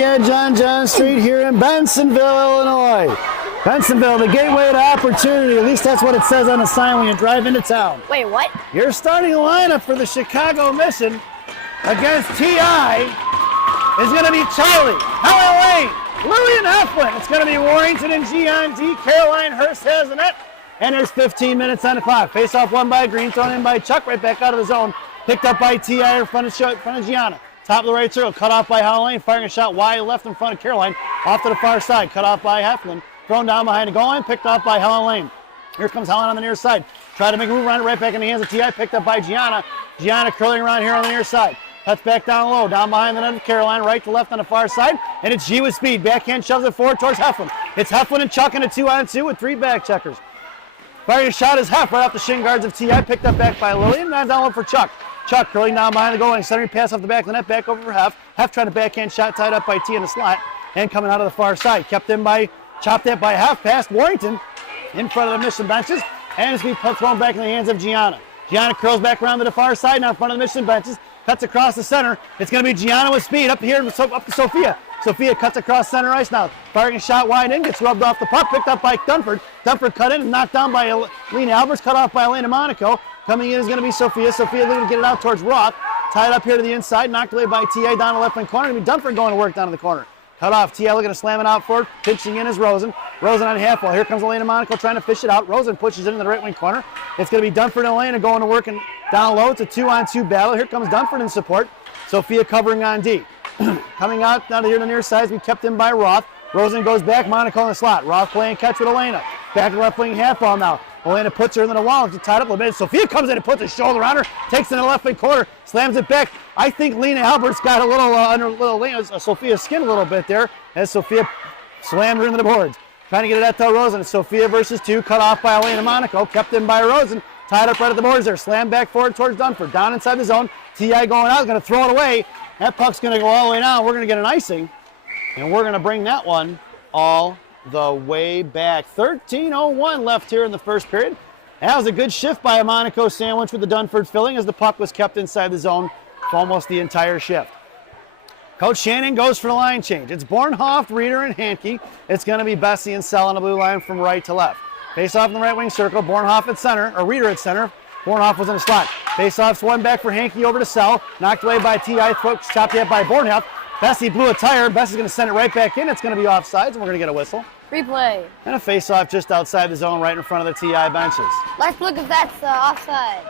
the edge on John Street here in Bensenville, Illinois. Bensenville, the gateway to opportunity. At least that's what it says on the sign when you drive into town. Wait, what? Your starting lineup for the Chicago Mission against TI is going to be Charlie, Helen Lane, Lillian Heflin. It's going to be Warrington and Gian D. Caroline Hurst has the net. And there's 15 minutes on the clock. Face off won by Green, thrown in by Chuck, right back out of the zone. Picked up by TI in front of Gianna. Top of the right circle, cut off by Helen Lane, firing a shot wide left in front of Caroline. Off to the far side, cut off by Heflin. Thrown down behind the goal line, picked off by Helen Lane. Here comes Helen on the near side. Try to make a move around it, right back in the hands of TI, picked up by Gianna. Gianna curling around here on the near side. Cuts back down low, down behind the net of Caroline, right to left on the far side. And it's G with speed. Backhand shoves it forward towards Heflin. It's Heflin and Chuck in a 2-on-2 with 3 back checkers. Firing a shot is Hef right off the shin guards of TI, picked up back by Lillian. Now down low for Chuck. Chuck curling down behind the goal line, centering pass off the back of the net, back over for Hef. Hef trying to backhand shot, tied up by T in the slot, and coming out of the far side. Kept in by, chopped at by Hef, past Warrington, in front of the Mission benches, and it's being thrown back in the hands of Gianna. Gianna curls back around to the far side, now in front of the Mission benches, cuts across the center. It's going to be Gianna with speed, up here, up to Sophia. Sophia cuts across center ice now, firing a shot wide in, gets rubbed off the puck, picked up by Dunford. Dunford cut in and knocked down by Lena Alberts, cut off by Elena Monaco. Coming in is going to be Sophia. Sophia looking to get it out towards Roth. Tied up here to the inside, knocked away by T.A. down the left wing corner. Going to be Dunford going to work down in the corner. Cut off. T.A. looking to slam it out forward. Pitching in is Rosen. Rosen on half wall. Here comes Elena Monaco trying to fish it out. Rosen pushes it in the right wing corner. It's going to be Dunford and Elena going to work and down low. It's a 2-on-2 battle. Here comes Dunford in support. Sophia covering on D. Coming out down here to the near side, we kept in by Roth. Rosen goes back, Monaco in the slot. Roth playing catch with Elena. Back to left wing half ball now. Elena puts her in the wall. She's tied up a little bit. Sophia comes in and puts a shoulder on her, takes it in the left wing corner, slams it back. I think Lena Alberts got a little under Sophia's skin a little bit there as Sophia slammed her into the boards. Trying to get it at Rosen. It's Sophia versus 2, cut off by Elena Monaco, kept in by Rosen. Tied up right at the boards there. Slammed back forward towards Dunford. Down inside the zone. T.I. going out, going to throw it away. That puck's going to go all the way down. We're going to get an icing, and we're going to bring that one all the way back. 13:01 left here in the first period. That was a good shift by a Monaco sandwich with the Dunford filling as the puck was kept inside the zone for almost the entire shift. Coach Shannon goes for the line change. It's Bornhoff, Reeder, and Hankey. It's going to be Bessie and Sell on the blue line from right to left. Face off in the right wing circle. Bornhoff at center, or Reeder at center. Bornhoff was in the slot. Face-off's one back for Hankey over to Sell. Knocked away by T.I. Chopped at by Bornhoff. Bessie blew a tire. Bessie's going to send it right back in. It's going to be offsides, and we're going to get a whistle. Replay. And a face-off just outside the zone, right in front of the T.I. benches. Let's look if that's offside.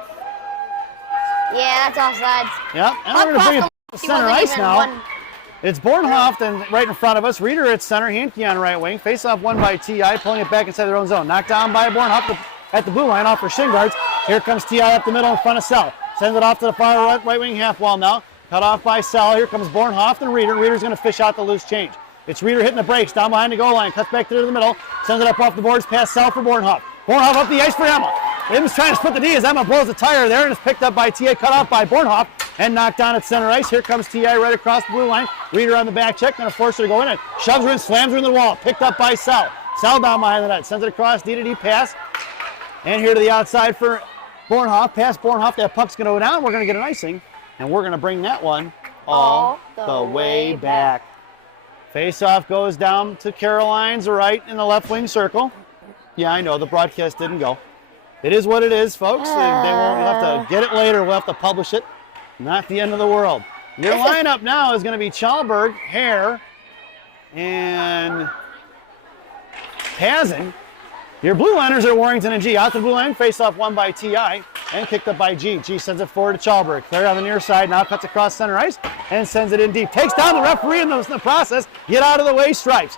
Yeah, that's offsides. Yep, and we're going to bring it to center ice now. It's Bornhoff and right in front of us. Reeder at center, Hankey on right wing. Face-off won by T.I., pulling it back inside their own zone. Knocked down by Bornhoff at the blue line off for shin guards. Here comes T.I. up the middle in front of Sell. Sends it off to the far right wing half wall now. Cut off by Sell. Here comes Bornhoff and Reeder. Reeder's going to fish out the loose change. It's Reeder hitting the brakes down behind the goal line. Cuts back to the middle. Sends it up off the boards past Sell for Bornhoff. Bornhoff up the ice for Emma. Emma's trying to split the D as Emma blows the tire there, and it's picked up by T.A. Cut off by Bornhoff and knocked down at center ice. Here comes T.I. right across the blue line. Reeder on the back check. Going to force her to go in. And shoves her in, slams her in the wall. Picked up by Sell. Sell down behind the net. Sends it across. D-to-D pass. And here to the outside for Bornhoff. Past Bornhoff. That puck's going to go down. We're going to get an icing. And we're going to bring that one all the way back. Face-off goes down to Caroline's right in the left wing circle. Yeah, I know. The broadcast didn't go. It is what it is, folks. They won't. We'll have to get it later. We'll have to publish it. Not the end of the world. Your lineup now is going to be Chalberg, Hare, and Pazin. Your blue liners are Warrington and G. Out to the blue line, face-off won by T.I. and kicked up by G. G sends it forward to Chalberg. Claire on the near side, now cuts across center ice and sends it in deep. Takes down the referee in the process. Get out of the way, stripes.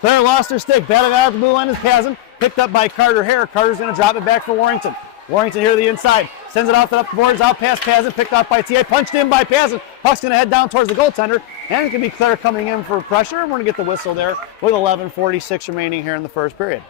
Claire lost her stick. Battling out at the blue line is Pazin. Picked up by Carter Hare. Carter's going to drop it back for Warrington. Warrington here to the inside. Sends it off the boards, out past Pazin. Picked off by T.A. Punched in by Pazin. Puck's going to head down towards the goaltender. And it can be Claire coming in for pressure. And we're going to get the whistle there with 11:46 remaining here in the first period.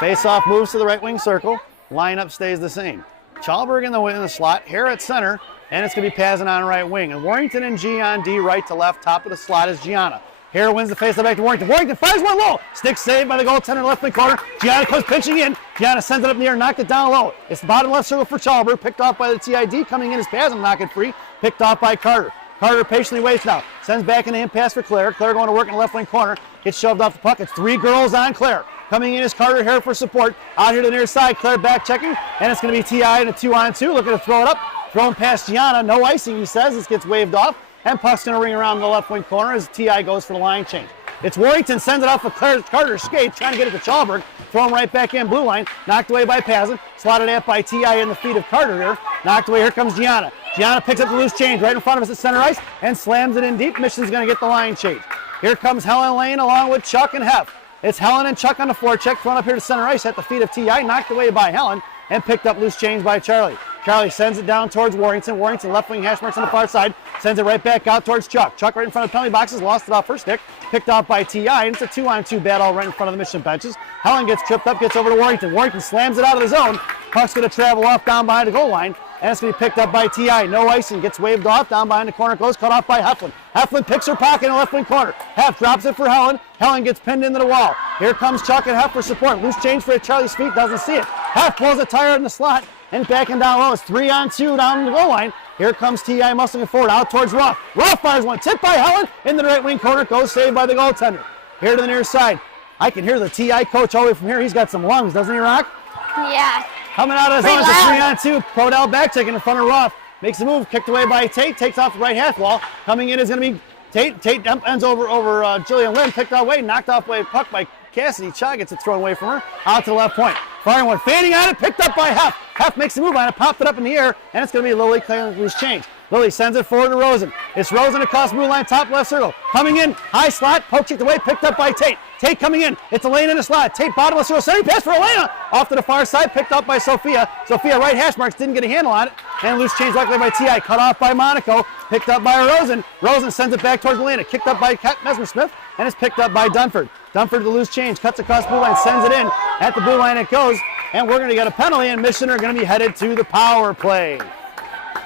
Face-off moves to the right wing circle. Lineup stays the same. Chalberg in the slot. Hare at center. And it's going to be Pazin on right wing. And Warrington and G on D, right to left. Top of the slot is Gianna. Hare wins the face-off back to Warrington. Warrington fires one low. Stick saved by the goaltender left wing corner. Gianna comes pitching in. Gianna sends it up in the air, knocked it down low. It's the bottom left circle for Chalberg. Picked off by the TID. Coming in is Pazin, knock it free. Picked off by Carter. Carter patiently waits now. Sends back in the hand pass for Claire. Claire going to work in the left wing corner. Gets shoved off the puck. It's 3 girls on Claire. Coming in is Carter here for support. Out here to the near side. Claire back checking. And it's going to be T.I. in a 2-on-2. Looking to throw it up. Thrown past Gianna. No icing, he says. This gets waved off. And puck's going to ring around the left wing corner as T.I. goes for the line change. It's Warrington, sends it off of Carter's skate, trying to get it to Chalberg. Thrown right back in, blue line. Knocked away by Pazin. Swatted at by T.I. in the feet of Carter here. Knocked away, here comes Gianna. Gianna picks up the loose change right in front of us at center ice and slams it in deep. Mission's going to get the line change. Here comes Helen Lane along with Chuck and Hef. It's Helen and Chuck on the forecheck, thrown up here to center ice at the feet of T.I. Knocked away by Helen and picked up loose change by Charlie. Charlie sends it down towards Warrington. Warrington left wing hash marks on the far side. Sends it right back out towards Chuck. Chuck right in front of penalty boxes. Lost it off her stick. Picked off by T.I. And it's a 2-on-2 battle right in front of the Mission benches. Helen gets tripped up, gets over to Warrington. Warrington slams it out of the zone. Puck's going to travel off down behind the goal line. And it's going to be picked up by T.I. No icing. Gets waved off down behind the corner. Goes cut off by Heflin. Heflin picks her pocket in the left wing corner. Hef drops it for Helen. Helen gets pinned into the wall. Here comes Chuck and Hef for support. Loose change for Charlie's feet. Doesn't see it. Hef pulls a tire in the slot. And backing down low. It's 3-on-2 down the goal line. Here comes T.I. muscling forward out towards Ruff. Ruff fires one. Tipped by Helen in the right wing corner. Goes saved by the goaltender. Here to the near side. I can hear the T.I. coach all the way from here. He's got some lungs, doesn't he, Rock? Yeah. Coming out of his zone, it's a 3-on-2. Crodell back checking in front of Ruff. Makes a move, kicked away by Tate. Takes off the right half wall. Coming in is going to be Tate. Tate ends over Jillian Lynn. Picked away, knocked off by a puck by Cassidy. Cha gets it thrown away from her. Out to the left point. Firing one, fading on it, picked up by Hef. Hef makes a move on it, popped it up in the air, and it's going to be Lily claiming loose change. Lily sends it forward to Rosen. It's Rosen across blue line, top left circle. Coming in, high slot, poke checked away, picked up by Tate. Tate coming in, it's Elena in the slot. Tate bottom left circle, sending pass for Elena. Off to the far side, picked up by Sophia. Sophia right hash marks, didn't get a handle on it. And loose change luckily by T.I. Cut off by Monaco, picked up by Rosen. Rosen sends it back towards Elena, kicked up by Mesmer-Smith, and it's picked up by Dunford. Dunford to lose change, cuts across blue line, sends it in. At the blue line it goes, and we're going to get a penalty, and Mission are going to be headed to the power play.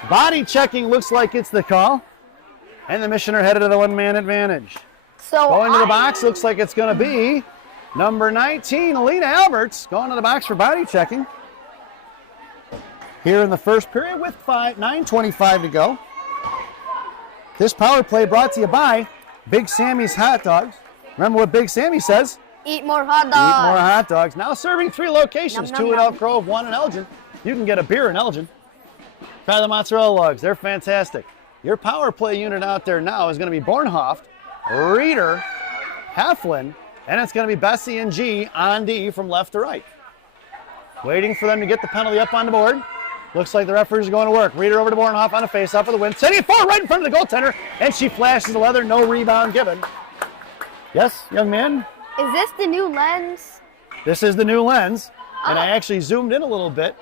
Body checking looks like it's the call, and the Mission are headed to the one-man advantage. So going to the box looks like it's going to be number 19, Alina Alberts, going to the box for body checking. Here in the first period with 9:25 to go. This power play brought to you by Big Sammy's Hot Dogs. Remember what Big Sammy says? Eat more hot dogs. Eat more hot dogs. Now serving 3 locations, Nom, 2 nom, at nom. Elk Grove, 1 in Elgin. You can get a beer in Elgin. Try the mozzarella logs. They're fantastic. Your power play unit out there now is going to be Bornhoft, Reeder, Heflin, and it's going to be Bessie and G on D from left to right. Waiting for them to get the penalty up on the board. Looks like the referees are going to work. Reeder over to Bornhoff on a face-off for the win. Sending it forward right in front of the goaltender, and she flashes the leather. No rebound given. Yes, young man? Is this the new lens? This is the new lens, and I actually zoomed in a little bit,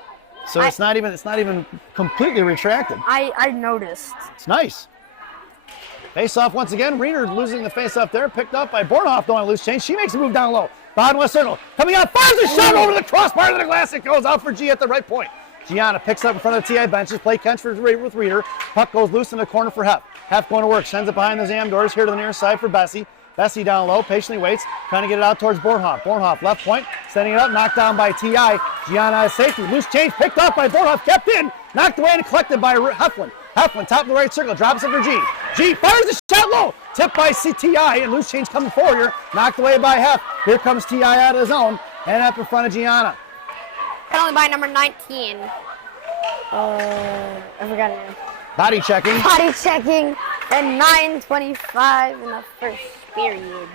so it's not even completely retracted. I noticed. It's nice. Face-off once again. Reeder losing the face-off there. Picked up by Bornhoff, going loose change. She makes a move down low. Bottom left circle. Coming out, fires a shot over the crossbar of the glass. It goes out for G at the right point. Gianna picks up in front of the TI benches. Play catch with Reeder. Puck goes loose in the corner for Hef. Hef going to work. Sends it behind the Zam doors here to the near side for Bessie. Bessie down low, patiently waits, trying to get it out towards Bornhoff. Bornhoff left point, sending it up, knocked down by T.I. Gianna has safety. Loose change picked up by Bornhoff, kept in, knocked away and collected by Heflin. Heflin, top of the right circle, drops it for G. G fires the shot low, tipped by T.I. and loose change coming forward here, knocked away by Hef. Here comes T.I. out of the zone and up in front of Gianna. Penalty by number 19. I forgot her name. Body checking. Body checking and 9:25 in the first period.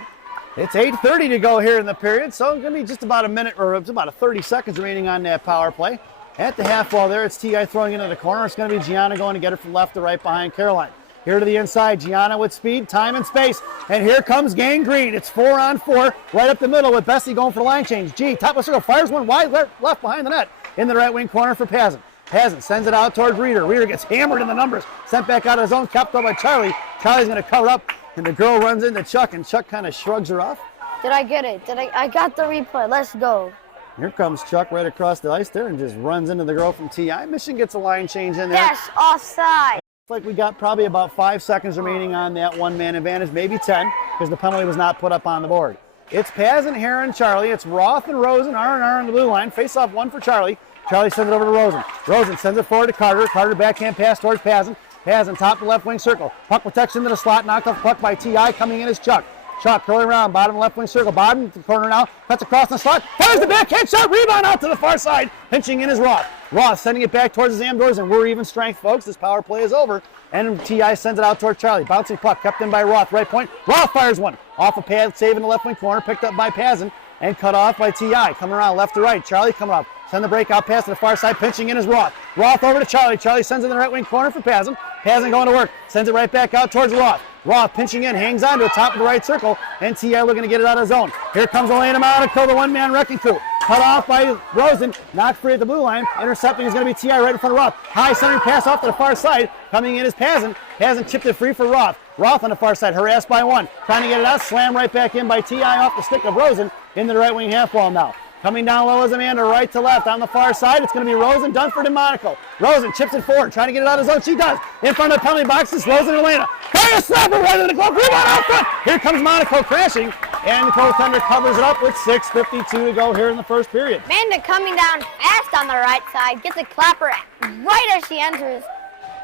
It's 8:30 to go here in the period, so it's going to be just about a minute or about 30 seconds remaining on that power play. At the half wall there, it's T.I. throwing into the corner. It's going to be Gianna going to get it from left to right behind Caroline. Here to the inside, Gianna with speed, time and space. And here comes Gangrene. It's 4-on-4 right up the middle with Bessie going for the line change. G, top of circle, fires one wide left behind the net in the right wing corner for Pazin. Pazin sends it out towards Reeder. Reeder gets hammered in the numbers. Sent back out of his zone, kept up by Charlie. Charlie's going to cover up, and the girl runs into Chuck, and Chuck kind of shrugs her off. Did I get it? I got the replay. Let's go. Here comes Chuck right across the ice there and just runs into the girl from TI. Mission gets a line change in there. Yes, offside. Looks like we got probably about 5 seconds remaining on that one-man advantage, maybe 10, because the penalty was not put up on the board. It's Pazin, Heron, Charlie. It's Roth and Rosen, R&R on the blue line. Face off one for Charlie. Charlie sends it over to Rosen. Rosen sends it forward to Carter. Carter backhand pass towards Pazin. Paz on top of the left wing circle. Puck protection to the slot. Knocked off the puck by T.I. Coming in is Chuck. Chuck curling around, bottom left wing circle. Bottom to the corner now. Cuts across the slot. Fires the backhand shot. Rebound out to the far side. Pinching in is Roth. Roth sending it back towards the Zamdors, and we're even strength, folks. This power play is over. And T.I. sends it out towards Charlie. Bouncing puck kept in by Roth. Right point. Roth fires one. Off a pad, saving the left wing corner. Picked up by Pazin and cut off by T.I. Coming around left to right. Charlie coming up. Send the breakout pass to the far side. Pinching in is Roth. Roth over to Charlie. Charlie sends it in the right wing corner for Pazin. Pazin going to work. Sends it right back out towards Roth. Roth pinching in, hangs on to the top of the right circle, and T.I. looking to get it out of zone. Here comes Elena Monaco, the one-man wrecking crew. Cut off by Rosen, knocked free at the blue line. Intercepting is going to be T.I. right in front of Roth. High centering pass off to the far side. Coming in is Pazin. Pazin chipped it free for Roth. Roth on the far side, harassed by one. Trying to get it out, slam right back in by T.I. off the stick of Rosen into the right wing half wall now. Coming down low is Amanda, right to left. On the far side, it's going to be Rosen, Dunford, and Monaco. Rosen chips it forward, trying to get it out of zone. She does. In front of the penalty box is Rosen and Elena. Fire slapper right in the glove. Rebound out front. Here comes Monaco crashing, and the goaltender covers it up with 6:52 to go here in the first period. Amanda coming down fast on the right side, gets a clapper right as she enters.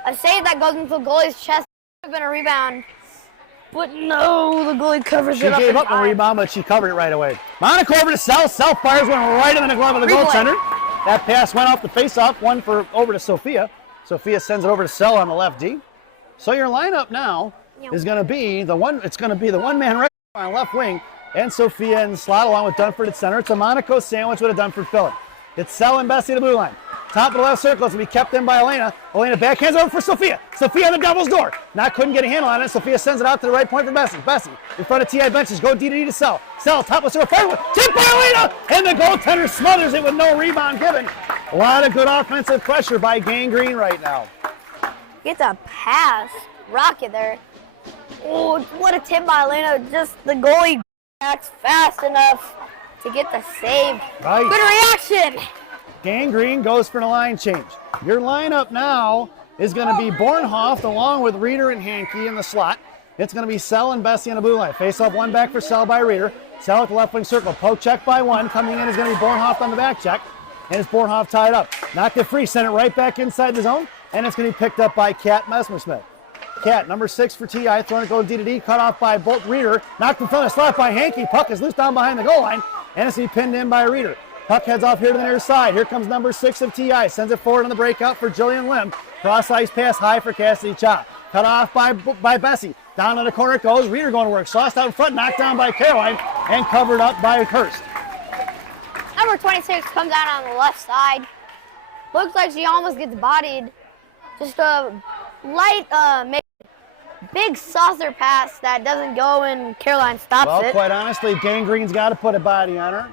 A save that goes into the goalie's chest. Would have been a rebound. But no, the goalie covers it up. She gave up the rebound, but she covered it right away. Monaco over to Sell. Sell fires one right in the glove of the goaltender. That pass went off the face-off, one for over to Sophia. Sophia sends it over to Sell on the left D. So your lineup now is going to be the one. It's going to be the one-man record on left wing, and Sophia in the slot along with Dunford at center. It's a Monaco sandwich with a Dunford filling. It's Sell and Bessie to the blue line. Top of the left circle is going to be kept in by Elena. Elena backhands over for Sophia. Sophia on the devil's door. Couldn't get a handle on it. Sophia sends it out to the right point for Bessie. Bessie in front of T.I. benches. Go D to Sell. Sell, top of the circle. Fire one. Tip by Elena. And the goaltender smothers it with no rebound given. A lot of good offensive pressure by Gangrene right now. Gets a pass. Rocket there. Oh, what a tip by Elena. Just the goalie acts fast enough to get the save. Right. Good reaction. Gangrene goes for the line change. Your lineup now is going to be Bornhoft along with Reeder and Hankey in the slot. It's going to be Sell and Bessie on the blue line. Face off one back for Sell by Reeder. Sell at the left wing circle. Poke check by one. Coming in is going to be Bornhoft on the back check. And it's Bornhoft tied up. Knocked it free. Sent it right back inside the zone. And it's going to be picked up by Kat Messersmith. Kat, number 6 for T.I. Throwing it go D to D. Cut off by Bolt Reeder. Knocked in front of the slot by Hankey. Puck is loose down behind the goal line. And it's going to be pinned in by Reeder. Puck heads off here to the near side. Here comes number 6 of T.I. Sends it forward on the breakout for Jillian Lim. Cross ice pass high for Cassidy Chop. Cut off by Bessie. Down in the corner it goes. Reeder going to work. Sauced out in front. Knocked down by Caroline. And covered up by Hurst. Number 26 comes out on the left side. Looks like she almost gets bodied. Just a light, big saucer pass that doesn't go and Caroline stops it. Well, quite honestly, Gangrene's got to put a body on her.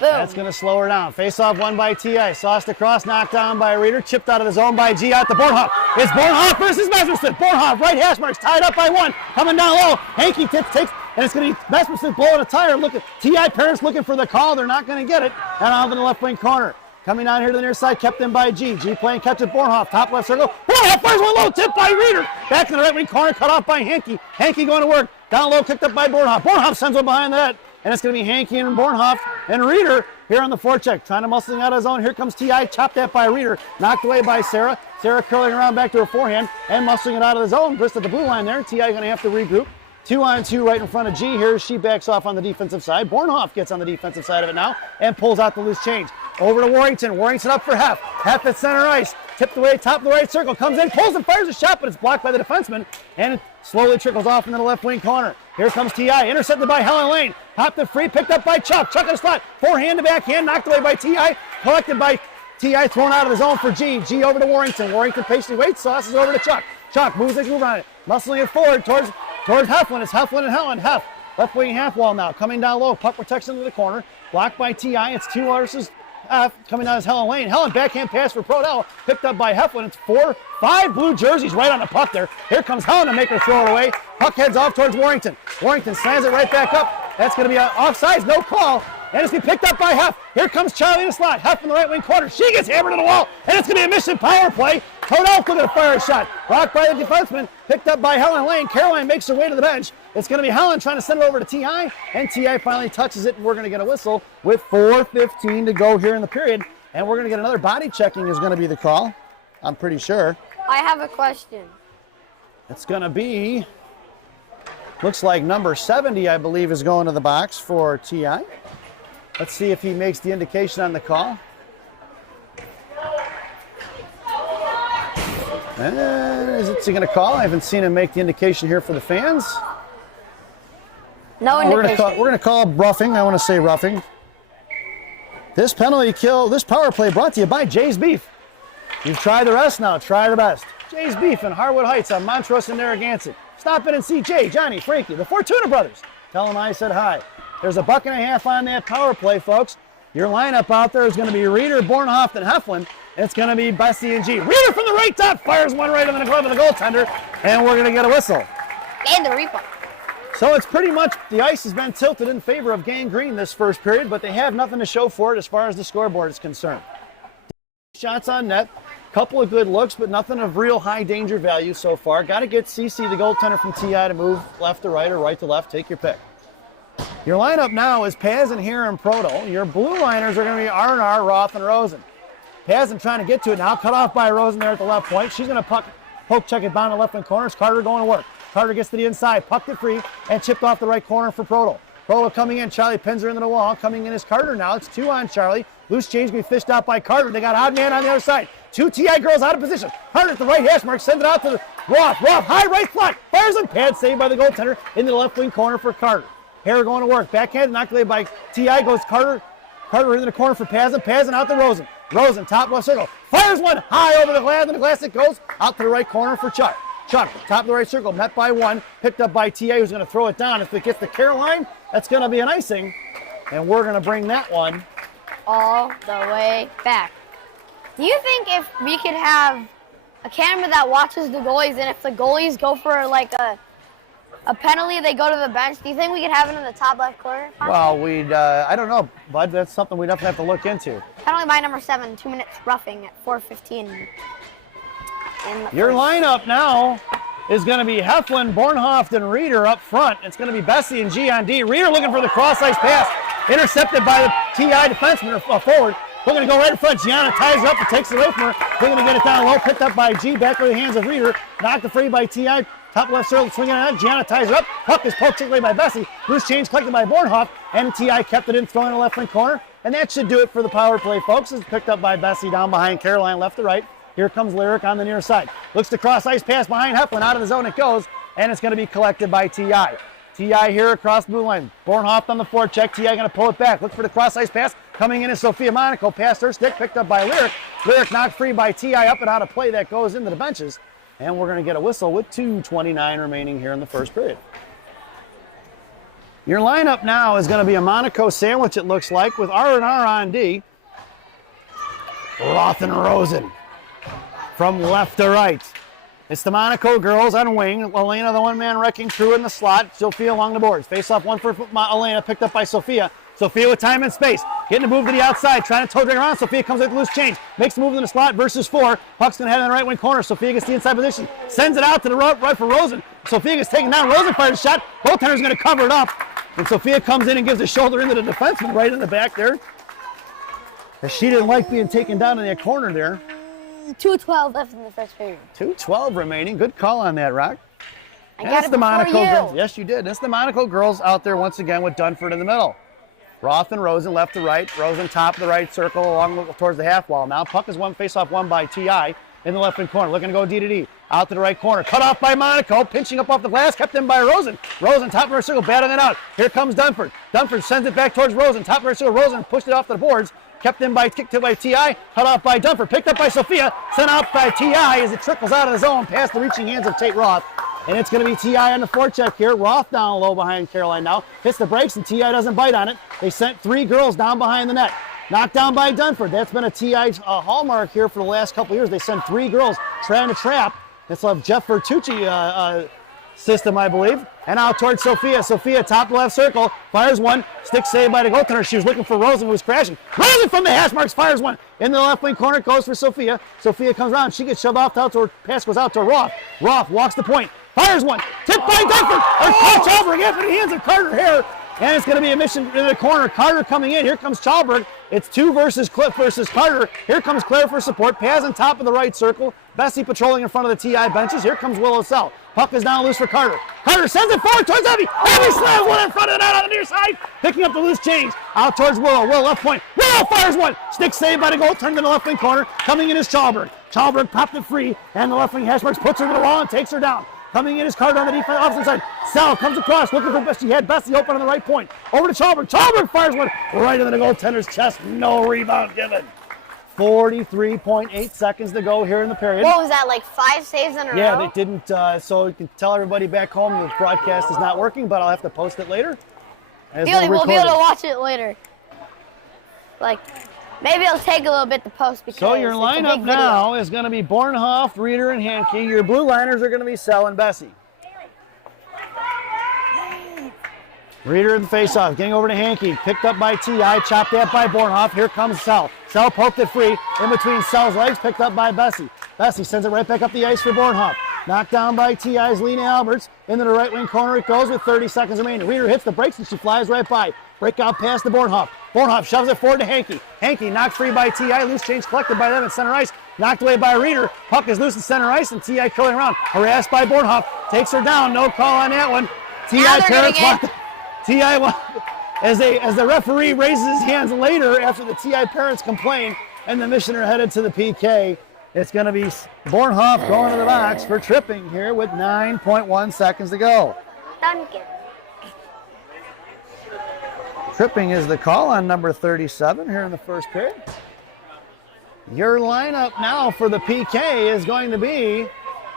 Boom. That's going to slow her down. Face-off won by T.I. Sauced across, knocked down by Reeder. Chipped out of the zone by G out to Bornhoff. It's Bornhoff versus Messersmith. Bornhoff, right hash marks, tied up by one. Coming down low. Hankey takes, and it's going to be Messersmith blowing a tire. Look at T.I. parents looking for the call. They're not going to get it. And off in the left wing corner. Coming down here to the near side, kept in by G. G playing catch at Bornhoff. Top left circle. Bornhoff fires one low, tip by Reeder. Back in the right wing corner, cut off by Hankey. Hankey going to work. Down low, kicked up by Bornhoff. Bornhoff sends one behind the net. And it's going to be Hankey and Bornhoff and Reeder here on the forecheck. Trying to muscle out of his zone. Here comes T.I. Chopped that by Reeder. Knocked away by Sarah. Sarah curling around back to her forehand and muscling it out of the zone. Brist at the blue line there. T.I. going to have to regroup. 2-on-2 right in front of G here. She backs off on the defensive side. Bornhoff gets on the defensive side of it now and pulls out the loose change. Over to Warrington. Warrington up for Heff. Heff at center ice. Tipped away, top of the right circle. Comes in, pulls and fires a shot, but it's blocked by the defenseman. And it slowly trickles off into the left wing corner. Here comes T.I. Intercepted by Helen Lane. Popped it free, picked up by Chuck. Chuck in the slot. Forehand to backhand, knocked away by T.I. Collected by T.I. Thrown out of the zone for G. G over to Warrington. Warrington patiently waits, sauces over to Chuck. Chuck moves the move on it. Muscling it forward towards Heflin. It's Heflin and Helen. Heff, left wing half wall now. Coming down low. Puck protection to the corner. Blocked by T.I. It's 2 versus F. Coming down is Helen Lane. Helen backhand pass for Prodell. Picked up by Heflin. It's 4-5 blue jerseys right on the puck there. Here comes Helen to make her throw it away. Puck heads off towards Warrington. Warrington slams it right back up. That's going to be offsides. No call. And it's going to be picked up by Heff. Here comes Charlie in the slot. Heff in the right wing corner. She gets hammered to the wall. And it's going to be a mission power play. Prodell going to fire a shot. Blocked by the defenseman. Picked up by Helen Lane. Caroline makes her way to the bench. It's going to be Helen trying to send it over to T.I. And T.I. finally touches it. And we're going to get a whistle with 4:15 to go here in the period. And we're going to get another body checking is going to be the call. I'm pretty sure. I have a question. It's going to be, looks like number 70, I believe, is going to the box for T.I. Let's see if he makes the indication on the call. And is he going to call? I haven't seen him make the indication here for the fans. No indication. We're going to call roughing. I want to say roughing. This penalty kill, this power play brought to you by Jay's Beef. You've tried the rest, now try the best. Jay's Beef in Harwood Heights on Montrose and Narragansett. Stop in and see Jay, Johnny, Frankie, the Fortuna brothers. Tell them I said hi. There's $1.50 on that power play, folks. Your lineup out there is going to be Reeder, Bornhoft, and Heflin. It's going to be Bessie and G. Reeder from the right top fires one right into the glove of the goaltender, and we're going to get a whistle. And the replay. So it's pretty much, the ice has been tilted in favor of Gang Green this first period, but they have nothing to show for it as far as the scoreboard is concerned. Shots on net, couple of good looks, but nothing of real high danger value so far. Got to get CC, the goaltender from TI, to move left to right or right to left. Take your pick. Your lineup now is Paz and Hare and Proto. Your blue liners are going to be Arnar, Roth, and Rosen. Paz trying to get to it now, cut off by Rosen there at the left point. She's going to poke check it down the left wing corners. Carter going to work. Carter gets to the inside, pucked it free, and chipped off the right corner for Proto. Proto coming in, Charlie pins her into the wall. Coming in is Carter now. It's 2 on Charlie. Loose change going to be fished out by Carter. They got odd man on the other side. 2 TI girls out of position. Carter at the right hash mark, sends it out to the Roth. Roth, high right slot, fires on pad, saved by the goaltender into the left wing corner for Carter. Hare going to work. Backhand knocked away by TI, goes Carter. Carter into the corner for Pazin. Pazin out to Rosen. Rosen, top left circle. Fires one high over the glass, and the glass it goes out to the right corner for Chuck. Chuck, top of the right circle, met by one, picked up by TI, who's going to throw it down. If it gets to Caroline, that's going to be an icing, and we're going to bring that one all the way back. Do you think if we could have a camera that watches the goalies, and if the goalies go for like a penalty, they go to the bench, do you think we could have it in the top left corner? Well, I don't know, bud. That's something we'd have to look into. Penalty by number 7, 2 minutes roughing at 4:15. Your lineup now is going to be Heflin, Bornhoft, and Reeder up front. It's going to be Bessie and G on D. Reeder looking for the cross-ice pass. Intercepted by the TI defenseman or forward. We're going to go right in front. Gianna ties her up and takes it away from her. We're going to get it down low. Picked up by G. Back with the hands of Reeder. Knocked free by TI. Top left circle, swinging it out. Gianna ties her up. Puck is poked away by Bessie. Loose change collected by Bornhoft. And TI kept it in, throwing the left wing corner. And that should do it for the power play, folks. It's picked up by Bessie down behind Caroline, left to right. Here comes Lyric on the near side. Looks to cross ice pass behind Heflin. Out of the zone it goes. And it's going to be collected by TI. TI here across the blue line. Bornhoft on the forecheck. TI going to pull it back. Look for the cross ice pass. Coming in is Sophia Monaco. Past her stick. Picked up by Lyric. Lyric knocked free by TI up and out of play. That goes into the benches. And we're going to get a whistle with 2:29 remaining here in the first period. Your lineup now is going to be a Monaco sandwich, it looks like, with R&R on D. Roth and Rosen from left to right. It's the Monaco girls on wing. Elena, the one-man wrecking crew in the slot. Sophia along the boards. Face off one for Elena, picked up by Sophia. Sophia with time and space. Getting to move to the outside, trying to toe drag around. Sophia comes with loose change. Makes the move in the slot versus 4. Puck's going to head in the right wing corner. Sophia gets the inside position. Sends it out to the right for Rosen. Sophia gets taken down. Rosen fires a shot. Goaltender's going to cover it up. And Sophia comes in and gives a shoulder into the defenseman right in the back there. As she didn't like being taken down in that corner there. 2:12 left in the first period. 2:12 remaining. Good call on that, Rock. I got it before you. Girls. Yes, you did. That's the Monaco girls out there once again with Dunford in the middle. Roth and Rosen left to right. Rosen top of the right circle along towards the half wall. Now puck is face off one by TI in the left wing corner. Looking to go D to D. Out to the right corner. Cut off by Monaco. Pinching up off the glass. Kept in by Rosen. Rosen top of her circle. Battling it out. Here comes Dunford. Dunford sends it back towards Rosen. Top of her circle. Rosen pushed it off to the boards. Kept in by, kicked by TI. Cut off by Dunford. Picked up by Sophia. Sent out by TI as it trickles out of the zone past the reaching hands of Tate Roth. And it's going to be TI on the forecheck here. Roth down low behind Caroline now. Hits the brakes and TI doesn't bite on it. They sent 3 girls down behind the net. Knocked down by Dunford. That's been a TI hallmark here for the last couple years. They send 3 girls trying to trap. It's a Jeff Bertucci system, I believe. And out towards Sophia. Sophia, top left circle, fires one. Stick saved by the goaltender. She was looking for Rosen, who was crashing. Rosen from the hash marks fires one. In the left wing corner, goes for Sophia. Sophia comes around. She gets shoved off out to her. Pass goes out to Roth. Roth walks the point. Fires one. Tipped by Dunford. And coach over again for the hands of Carter Hare. And it's going to be a mission in the corner. Carter coming in. Here comes Chalberg. It's 2 versus Cliff versus Carter. Here comes Claire for support. Paz on top of the right circle. Bessie patrolling in front of the TI benches. Here comes Willow Cell. Puck is now loose for Carter. Carter sends it forward towards Evie. Evie slams one in front of the net on the near side. Picking up the loose change. Out towards Willow. Willow left point. Willow fires one. Stick saved by the goal. Turned to the left wing corner. Coming in is Chalberg. Chalberg popped it free. And the left wing Hashmarks puts her to the wall and takes her down. Coming in is Carter on the defense opposite side. Sal comes across, looking for Bessie. He had Bessie open on the right point. Over to Chalberg. Chalberg fires one right into the goaltender's chest. No rebound given. 43.8 seconds to go here in the period. What was that, like 5 saves in a row? Yeah, they didn't, so you can tell everybody back home the broadcast is not working, but I'll have to post it later. We'll be able to watch it later. Like, maybe it'll take a little bit to post because so your it's lineup a big video. now is going to be Bornhoff, Reeder, and Hankey. Your blue liners are going to be Sell and Bessie. Reeder in the face-off, getting over to Hankey. Picked up by T.I., chopped at by Bornhoff. Here comes Sell. Sell poked it free in between Sell's legs, picked up by Bessie. Bessie sends it right back up the ice for Bornhoff. Knocked down by T.I.'s Lena Alberts. Into the right wing corner it goes with 30 seconds remaining. Reeder hits the brakes and she flies right by. Breakout pass to Bornhoff. Bornhoff shoves it forward to Hankey. Hankey knocked free by T.I. Loose change collected by them at center ice. Knocked away by Reeder. Puck is loose in center ice and T.I. curling around. Harassed by Bornhoff. Takes her down. No call on that one. T.I. parents want T.I. as the referee raises his hands later after the T.I. parents complain and the mission are headed to the PK. It's going to be Bornhoff going to the box for tripping here with 9.1 seconds to go. Duncan. Tripping is the call on number 37 here in the first period. Your lineup now for the PK is going to be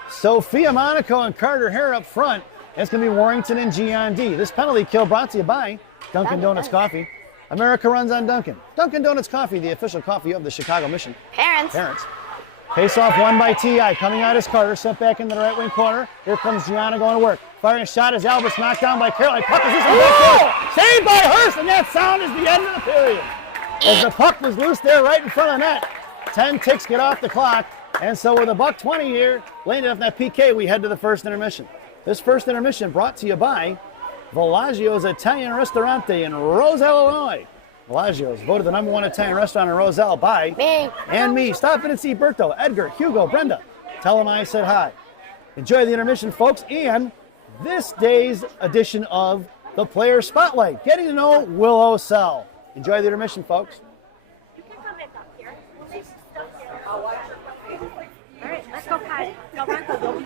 Sophia Monaco and Carter Hare up front. It's going to be Warrington and Gian D. This penalty kill brought to you by Dunkin' Donuts Coffee. America runs on Dunkin'. Dunkin' Donuts Coffee, the official coffee of the Chicago Mission. Parents. Face-off won by T.I. Coming out is Carter, sent back into the right wing corner. Here comes Gianna going to work. Firing a shot as Albert's knocked down by Caroline. Puck is loose on both. Saved by Hurst, and that sound is the end of the period. As the puck was loose there right in front of the net. 10 ticks get off the clock. And so with a $1:20 here, laying it up in that PK, we head to the first intermission. This first intermission brought to you by Villaggio's Italian Ristorante in Roselle, Illinois. Villaggio's voted the #1 Italian restaurant in Roselle by Me. And me. Stop in and see Berto, Edgar, Hugo, Brenda. Tell them I said hi. Enjoy the intermission, folks, and this day's edition of the Player Spotlight, getting to know Willow Cell. Enjoy the intermission, folks. You can come back up here. All right, let's go, Kai. Go, Bronco.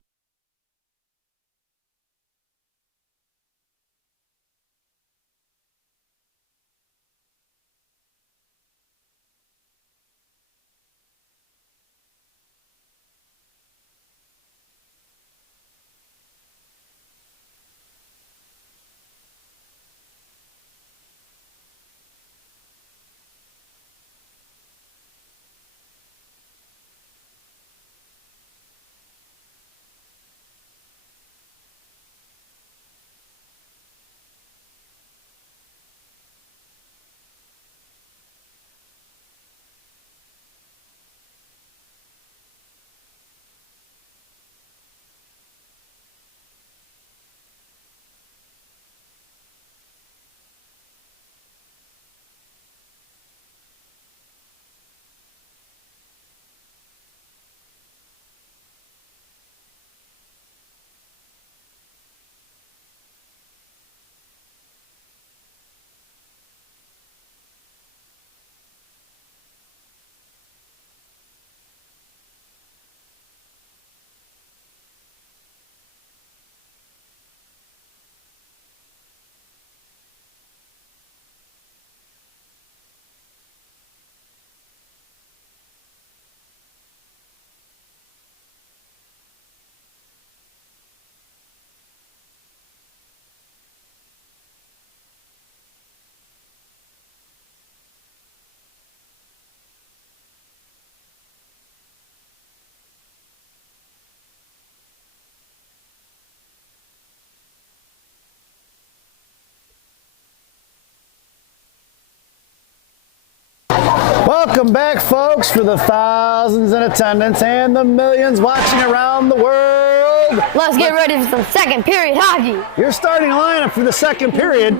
Welcome back, folks, for the thousands in attendance and the millions watching around the world. Let's get ready for some second period hockey. Your starting lineup for the second period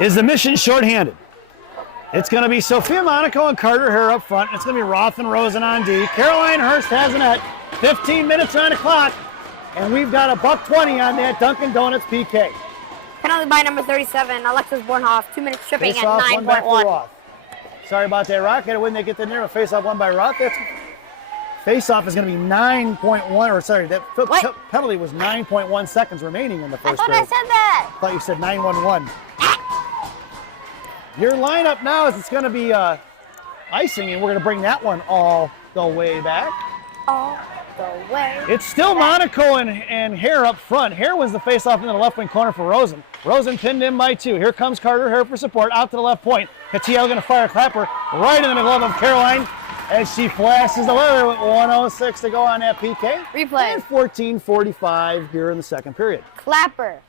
is the Mission shorthanded. It's going to be Sophia Monaco and Carter Hare up front. It's going to be Roth and Rosen on D. Caroline Hurst has a net. 15 minutes on the clock, and we've got a $1.20 on that Dunkin' Donuts PK. Penalty by number 37, Alexis Bornhoff. 2 minutes shipping at Face-off, one back for 9.1. Roth. Sorry about that, Roth. When they get the near a face-off one by Roth, that's face-off is going to be 9.1, or sorry, that penalty was 9.1 seconds remaining in the first I thought period. I said that. I thought you said 911. Your lineup now is it's going to be icing, and we're going to bring that one all the way back. All the way. It's still Monaco and Hare up front. Hare wins the face-off into the left wing corner for Rosen. Rosen pinned in by 2. Here comes Carter Hare for support out to the left point. Katia going to fire a clapper right in the glove of Caroline as she flashes the weather with 1:06 to go on that PK. Replay. And 14:45 here in the second period. Clapper.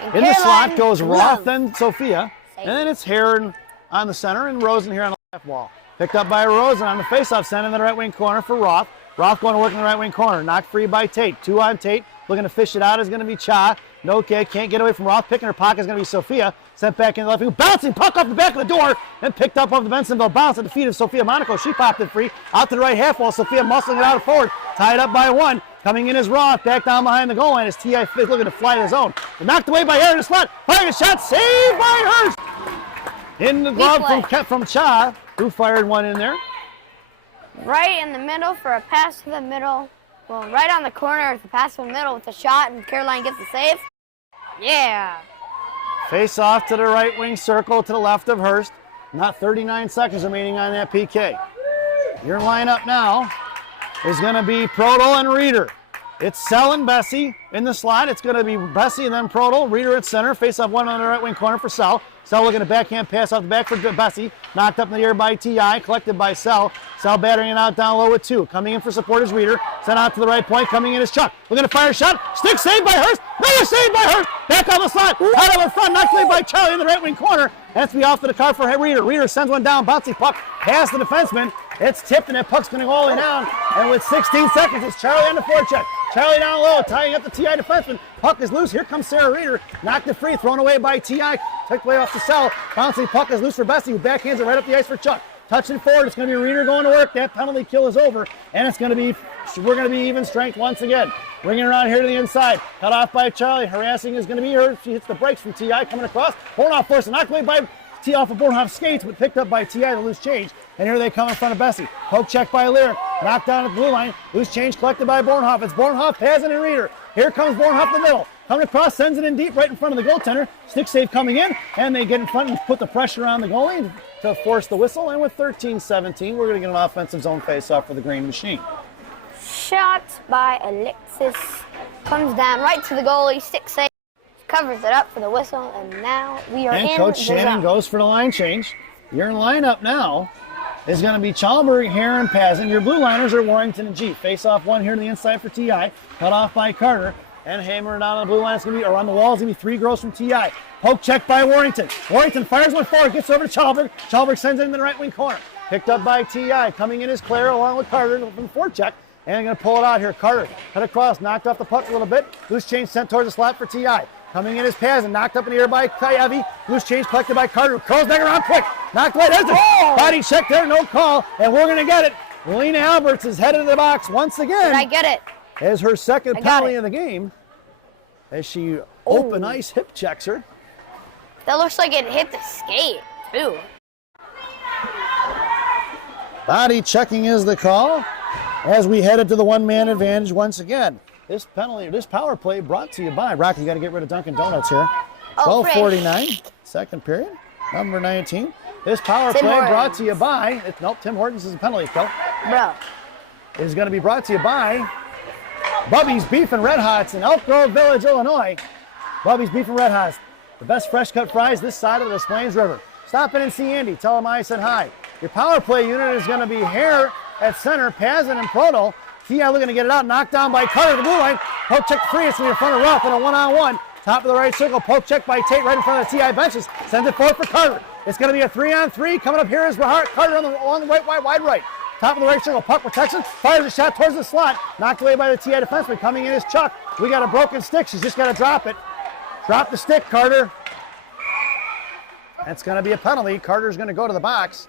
And In the slot Caroline goes Glove. Roth and Sophia. And then it's Hare on the center and Rosen here on the left wall. Picked up by Rosen on the faceoff, sent in the right wing corner for Roth. Roth going to work in the right wing corner. Knocked free by Tate. 2 on Tate. Looking to fish it out is going to be Cha. No kick. Can't get away from Roth. Picking her pocket is going to be Sophia. Sent back in the left wing. Bouncing puck off the back of the door. And picked up off the Bensonville bounce at the feet of Sophia Monaco. She popped it free. Out to the right half wall. Sophia muscling it out forward. Tied up by 1. Coming in is Roth. Back down behind the goal line as T.I. is looking to fly his own. Knocked away by Hare in the slot. Firing a shot. Saved by Hurst. In the glove from Cha, who fired one in there. Right in the middle for a pass to the middle. Well, right on the corner with the pass to the middle with a shot, and Caroline gets the save. Yeah. Face off to the right wing circle to the left of Hurst. Not 39 seconds remaining on that PK. Your lineup now is going to be Prodel and Reeder. It's Sell and Bessie in the slot. It's going to be Bessie and then Prodel. Reeder at center. Face off one on the right wing corner for Sell. Sell looking at backhand pass off the back for Bessie. Knocked up in the air by T.I. Collected by Sell. Sell battering it out down low with 2. Coming in for support is Reeder. Sent out to the right point. Coming in is Chuck. Looking to fire a shot. Stick saved by Hurst. Another save by Hurst. Back on the slot. Out of the front. Knocked away by Charlie in the right wing corner. That's to be off to the car for Reeder. Reeder sends one down. Bouncy puck past the defenseman. It's tipped and that puck's going to go all the way down. And with 16 seconds, it's Charlie on the forecheck. Charlie down low, tying up the T.I. defenseman. Puck is loose. Here comes Sarah Reeder. Knocked it free, thrown away by T.I. Took away off the Cell. Bouncing puck is loose for Bessie, who backhands it right up the ice for Chuck. Touching forward, it's going to be Reeder going to work. That penalty kill is over, and it's going to be, we're going to be even strength once again. Bringing her on here to the inside. Cut off by Charlie. Harassing is going to be her. She hits the brakes from T.I. coming across. Bornhoff forced, knocked away by T off of Bornhoff's skates, but picked up by T.I. the loose change. And here they come in front of Bessie. Poke check by Lyric. Knocked down at the blue line. Loose change collected by Bornhoff. It's Bornhoff, Pazin, and Reeder. Here comes Bornhoff in the middle. Coming across, sends it in deep right in front of the goaltender. Stick save coming in, and they get in front and put the pressure on the goalie to force the whistle. And with 13-17, we're going to get an offensive zone face-off for the Green Machine. Shot by Alexis. Comes down right to the goalie. Stick save. Covers it up for the whistle, and now we are in And Coach the Shannon zone. goes for the line change. Your lineup now is going to be Chalmberg, Hare, and Pazin. Your blue liners are Warrington and G. Face off one here to the inside for T.I. Cut off by Carter. And hammer down on the blue line. It's going to be, or on the wall, it's going to be 3 girls from T.I. Poke check by Warrington. Warrington fires one forward, gets over to Chalmberg. Chalmberg sends it in the right wing corner. Picked up by T.I. Coming in is Claire along with Carter from the forecheck. And going to pull it out here. Carter cut across, knocked off the puck a little bit. Loose change sent towards the slot for T.I. Coming in is Pazin, knocked up in the air by Kayavi. Loose change collected by Carter. Curls back around quick. Knocked away. There's the body check there, no call. And we're going to get it. Lena Alberts is headed to the box once again. Did I get it? As her second I got penalty it. of the game. As she open ice hip checks her. That looks like it hit the skate, too. Body checking is the call. As we headed to the one-man advantage once again. This penalty, this power play brought to you by Rocky. You got to get rid of Dunkin' Donuts here. Oh, 12:49, second period, number 19. This power Tim play Hortons. brought to you by, nope, Tim Hortons is a penalty kill. Bro. Is going to be brought to you by Bubby's Beef and Red Hots in Elk Grove Village, Illinois. Bubby's Beef and Red Hots, the best fresh cut fries this side of the Des Plaines River. Stop in and see Andy. Tell him I said hi. Your power play unit is going to be Hare at center, Pazin and Prodel. T.I. looking to get it out, knocked down by Carter at the blue line. Poke check free, it's going to be in front of Ruff in a one-on-one. Top of the right circle, poke check by Tate right in front of the T.I. benches. Sends it forward for Carter. It's going to be a 3-on-3. Coming up here is Carter along the right, wide right. Top of the right circle, puck protection. Fires a shot towards the slot. Knocked away by the T.I. defenseman. Coming in is Chuck. We got a broken stick. She's just got to drop it. Drop the stick, Carter. That's going to be a penalty. Carter's going to go to the box.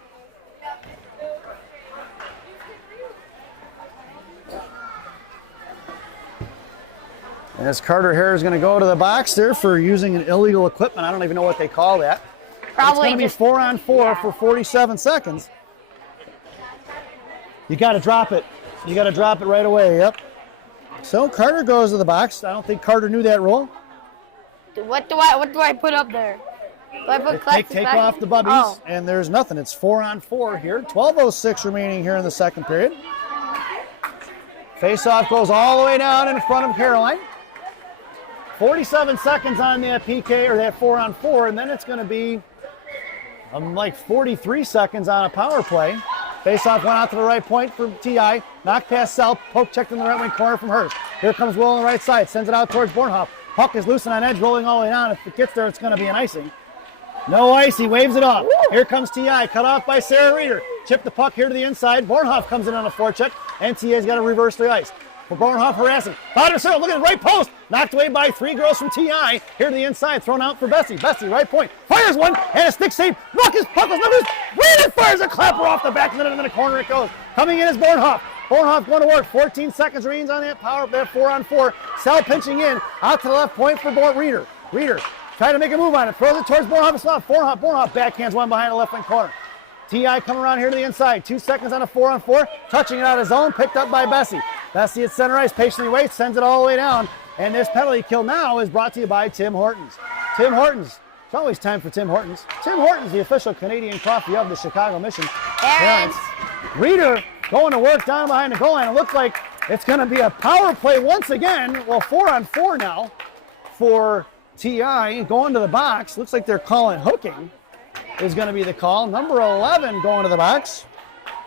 As Carter Hare is going to go to the box there for using an illegal equipment. I don't even know what they call that. Probably it's going to be 4-on-4 for 47 seconds. You got to drop it. You got to drop it right away. Yep. So Carter goes to the box. I don't think Carter knew that rule. What do I put up there? Do I put Take off the bubbies, and there's nothing. It's 4-on-4 here. 12:06 remaining here in the second period. Face-off goes all the way down in front of Caroline. 47 seconds on that PK, or that 4-on-4, and then it's going to be like 43 seconds on a power play. Face-off went out to the right point for TI. Knocked past Sell. Poke checked in the right wing corner from Hurst. Here comes Will on the right side. Sends it out towards Bornhoff. Puck is loose and on edge, rolling all the way down. If it gets there, it's going to be an icing. No ice. He waves it off. Here comes TI. Cut off by Sarah Reeder. Chip the puck here to the inside. Bornhoff comes in on a forecheck. And TI's got to reverse the ice. For Bornhoff harassing. Bottom circle. Look at the right post. Knocked away by three girls from TI. Here to the inside. Thrown out for Bessie. Bessie, right point. Fires one. And a stick save. Puck is numbers. Reeder fires a clapper off the back. And then in the corner it goes. Coming in is Bornhoff. Bornhoff going to work. 14 seconds remains on that power. That 4-on-4. Sell pinching in. Out to the left point for Reeder. Reeder trying to make a move on it. Throws it towards Bornhoff. Bornhoff backhands one behind the left wing corner. TI coming around here to the inside. 2 seconds on a 4-on-4. Touching it out of zone. Picked up by Bessie. Bessie at center ice. Patiently waits. Sends it all the way down. And this penalty kill now is brought to you by Tim Hortons. Tim Hortons. It's always time for Tim Hortons. Tim Hortons, the official Canadian coffee of the Chicago Mission. Parents. Reeder going to work down behind the goal line. It looks like it's going to be a power play once again. Well, 4-on-4 now for TI. Going to the box. Looks like they're calling hooking is going to be the call. Number 11 going to the box.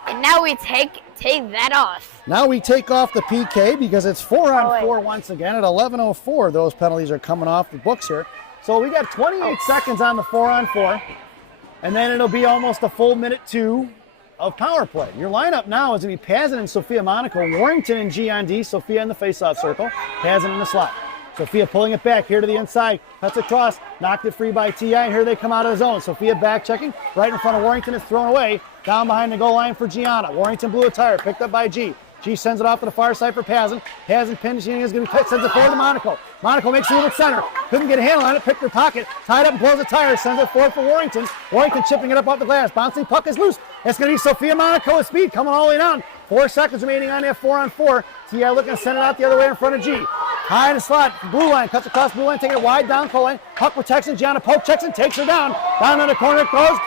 And now we take that off. Now we take off the PK because it's 4-on-4 once again at 11:04. Those penalties are coming off the books here. So we got 28 seconds on the 4-on-4, and then it'll be almost a full minute 2 of power play. Your lineup now is going to be Pazin and Sophia Monaco, Warrington and G-on-D, Sophia in the face-off circle, Pazin in the slot. Sophia pulling it back here to the inside, cuts across, knocked it free by TI, and here they come out of the zone. Sophia back checking, right in front of Warrington, is thrown away, down behind the goal line for Gianna. Warrington blew a tire, picked up by G. G sends it off to the far side for Pazin. Pazin pinching is going to sends it forward to Monaco. Monaco makes a move at center. Couldn't get a handle on it. Picked her pocket. Tied up and blows a tire. Sends it forward for Warrington. Warrington chipping it up off the glass. Bouncing puck is loose. It's going to be Sophia Monaco with speed coming all the way down. 4 seconds remaining on that 4-on-4. TI looking to send it out the other way in front of G. High in the slot. Blue line. Cuts across blue line. Taking it wide down goal line. Puck protection. Gianna poke checks and takes her down. Down in the corner it goes.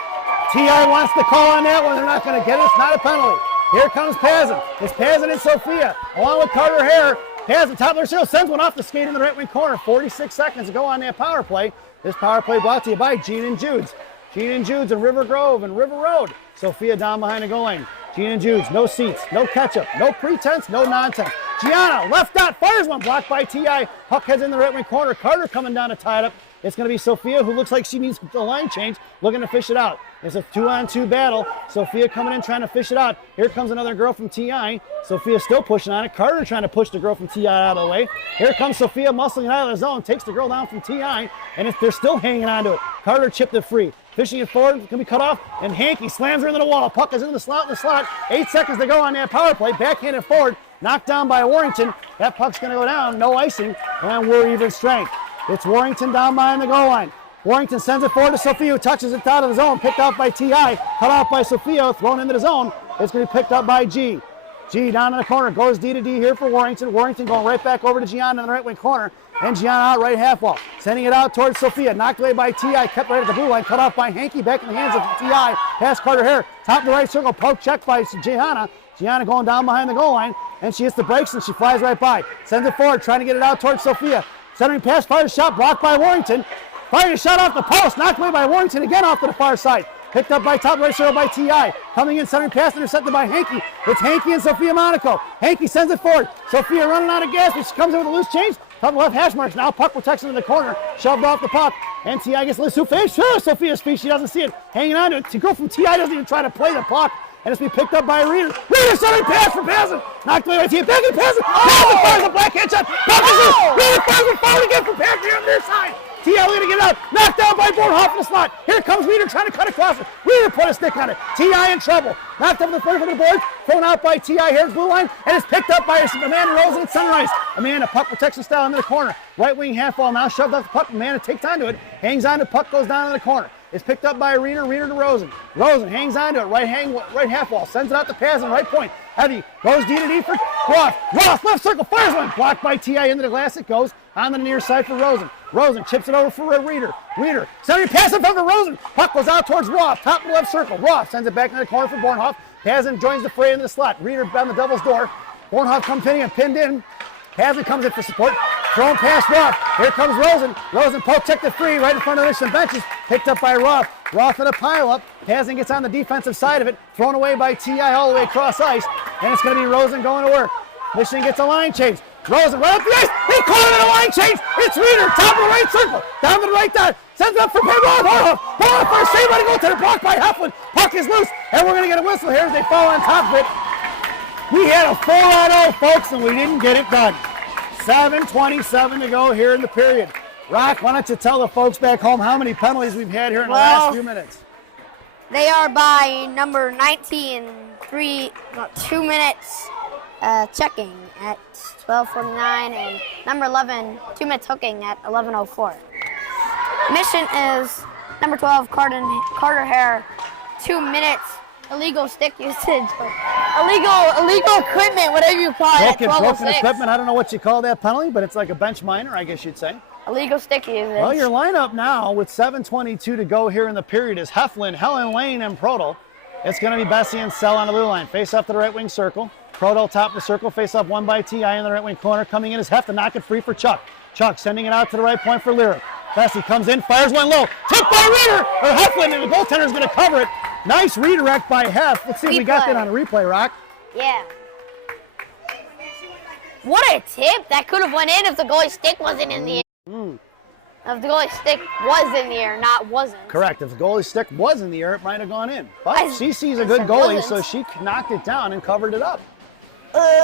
TI wants the call on that one. They're not going to get it. It's not a penalty. Here comes Pazin. It's Pazin and Sophia, along with Carter Hare. Pazin, top of their shield, sends one off the skate in the right wing corner. 46 seconds to go on that power play. This power play brought to you by Gene and Jude's. Gene and Jude's in River Grove and River Road. Sophia down behind the goal line. Gene and Jude's, no seats, no ketchup, no pretense, no nonsense. Gianna, left dot, fires one, blocked by TI. Puck heads in the right wing corner. Carter coming down to tie it up. It's going to be Sophia, who looks like she needs the line change, looking to fish it out. It's a 2-on-2 battle. Sophia coming in, trying to fish it out. Here comes another girl from TI. Sophia still pushing on it. Carter trying to push the girl from TI out of the way. Here comes Sophia muscling it out of the zone, takes the girl down from TI, and they're still hanging on to it. Carter chipped it free. Fishing it forward, can be cut off, and Hankey slams her into the wall. Puck is in the slot. 8 seconds to go on that power play. Backhanded forward, knocked down by Warrington. That puck's going to go down, no icing, and we're even strength. It's Warrington down behind the goal line. Warrington sends it forward to Sophia, who touches it out of the zone. Picked off by TI, cut off by Sophia, thrown into the zone. It's going to be picked up by G. G down in the corner, goes D to D here for Warrington. Warrington going right back over to Gianna in the right wing corner. And Gianna out right half wall. Sending it out towards Sophia. Knocked away by TI, kept right at the blue line. Cut off by Hankey, back in the hands of TI. Past Carter Hare, top of the right circle, poke check by Gianna. Gianna going down behind the goal line. And she hits the brakes and she flies right by. Sends it forward, trying to get it out towards Sophia. Centering pass, fired a shot, blocked by Warrington. Fired a shot off the post, knocked away by Warrington again off to the far side. Picked up by top right circle by TI. Coming in, centering pass, intercepted by Hankey. It's Hankey and Sophia Monaco. Hankey sends it forward. Sophia running out of gas, but she comes in with a loose change. Top left hash marks. Now puck protection in the corner. Shoved off the puck. And TI gets loose. Who fakes? Sophia's feet. She doesn't see it. Hanging on to it. The girl from TI doesn't even try to play the puck. And it's being picked up by Reeder. Reeder centering pass for Pazin. Knocked away by TI. Back in Pazin. Pazin fires a blackhand shot. Puck is loose. Reeder fires it forward again for Pazin here on their side. T.I. looking to get it out. Knocked down by Bornhoff in the slot. Here comes Reeder trying to cut across it. Reeder put a stick on it. T.I. in trouble. Knocked up in the front of the board. Thrown out by T.I. Here's blue line. And it's picked up by Amanda Rosen at center ice. Amanda, puck protection style into the corner. Right wing half wall now shoved off the puck. Amanda takes onto it. Hangs on to puck, goes down in the corner. It's picked up by Reeder. Reeder to Rosen. Rosen hangs onto it. Right half wall. Sends it out to Pazin. Right point. Heavy. Goes D to D for Roth. Roth left circle. Fires one. Blocked by T.I. into the glass. It goes on the near side for Rosen. Rosen chips it over for Reeder. Reeder. Centering pass in front of Rosen. Puck goes out towards Roth. Top of the left circle. Roth sends it back into the corner for Bornhoff. Pazin joins the fray into the slot. Reeder on the Devil's door. Bornhoff comes in and pinned in. Pazin comes in for support. Thrown past Roth. Here comes Rosen. Rosen poke checked it free right in front of the benches. Picked up by Roth. Roth in a pile up. Pazin gets on the defensive side of it. Thrown away by T.I. all the way across ice. And it's going to be Rosen going to work. Michigan gets a line change. Rosen right up the ice. He caught it in a line change. It's Reeder. Top of the right circle. Down to the right dot. Sends it up for Bornhoff. Bornhoff for a save by the goaltender. Blocked by Heflin. Puck is loose. And we're going to get a whistle here as they fall on top of it. We had a 4-on-0, folks, and we didn't get it done. 7:27 to go here in the period. Rock, why don't you tell the folks back home how many penalties we've had here in the last few minutes? They are by number 19, 2 minutes checking at 12:49, and number 11, 2 minutes hooking at 11:04. Mission is number 12, Carter Hare, 2 minutes. Illegal stick usage, illegal equipment, whatever you call it. Broken equipment. I don't know what you call that penalty, but it's like a bench minor, I guess you'd say. Illegal stick usage. Well, your lineup now with 7:22 to go here in the period is Heflin, Helen Lane, and Prodel. It's going to be Bessie and Sell on the blue line. Face off to the right wing circle. Prodel top of the circle. Face off one by T.I. in the right wing corner. Coming in is Hef to knock it free for Chuck. Chuck sending it out to the right point for Lyric. Bessie comes in, fires one low. Took by Reeder, or Heflin, and the goaltender is going to cover it. Nice redirect by Hef. Let's see if we got that on a replay, Rock. Yeah. What a tip. That could have went in if the goalie stick wasn't in the air. If the goalie stick was in the air, not wasn't. Correct. If the goalie stick was in the air, it might have gone in. But CC's a good goalie, so she knocked it down and covered it up.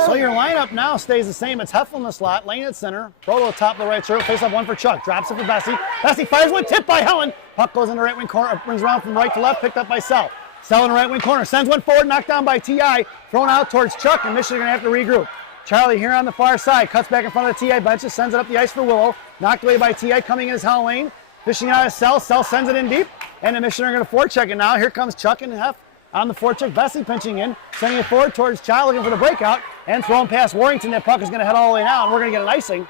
So your lineup now stays the same. It's Heflin in the slot, Lane at center, Prodel top of the right circle, face off one for Chuck, drops it for Bessie. Bessie fires one, tipped by Helen. Puck goes in the right wing corner, brings around from right to left, picked up by Sell. Sell in the right wing corner, sends one forward, knocked down by T.I., thrown out towards Chuck, and Michigan going to have to regroup. Charlie here on the far side, cuts back in front of the T.I. benches, sends it up the ice for Willow, knocked away by T.I., coming in is Helen Lane, fishing out of Sell sends it in deep, and the Michigan are going to forecheck it now. Here comes Chuck and Hef on the forecheck, Bessie pinching in, sending it forward towards Child, looking for the breakout, and throwing past Warrington. That puck is going to head all the way down. We're going to get an icing.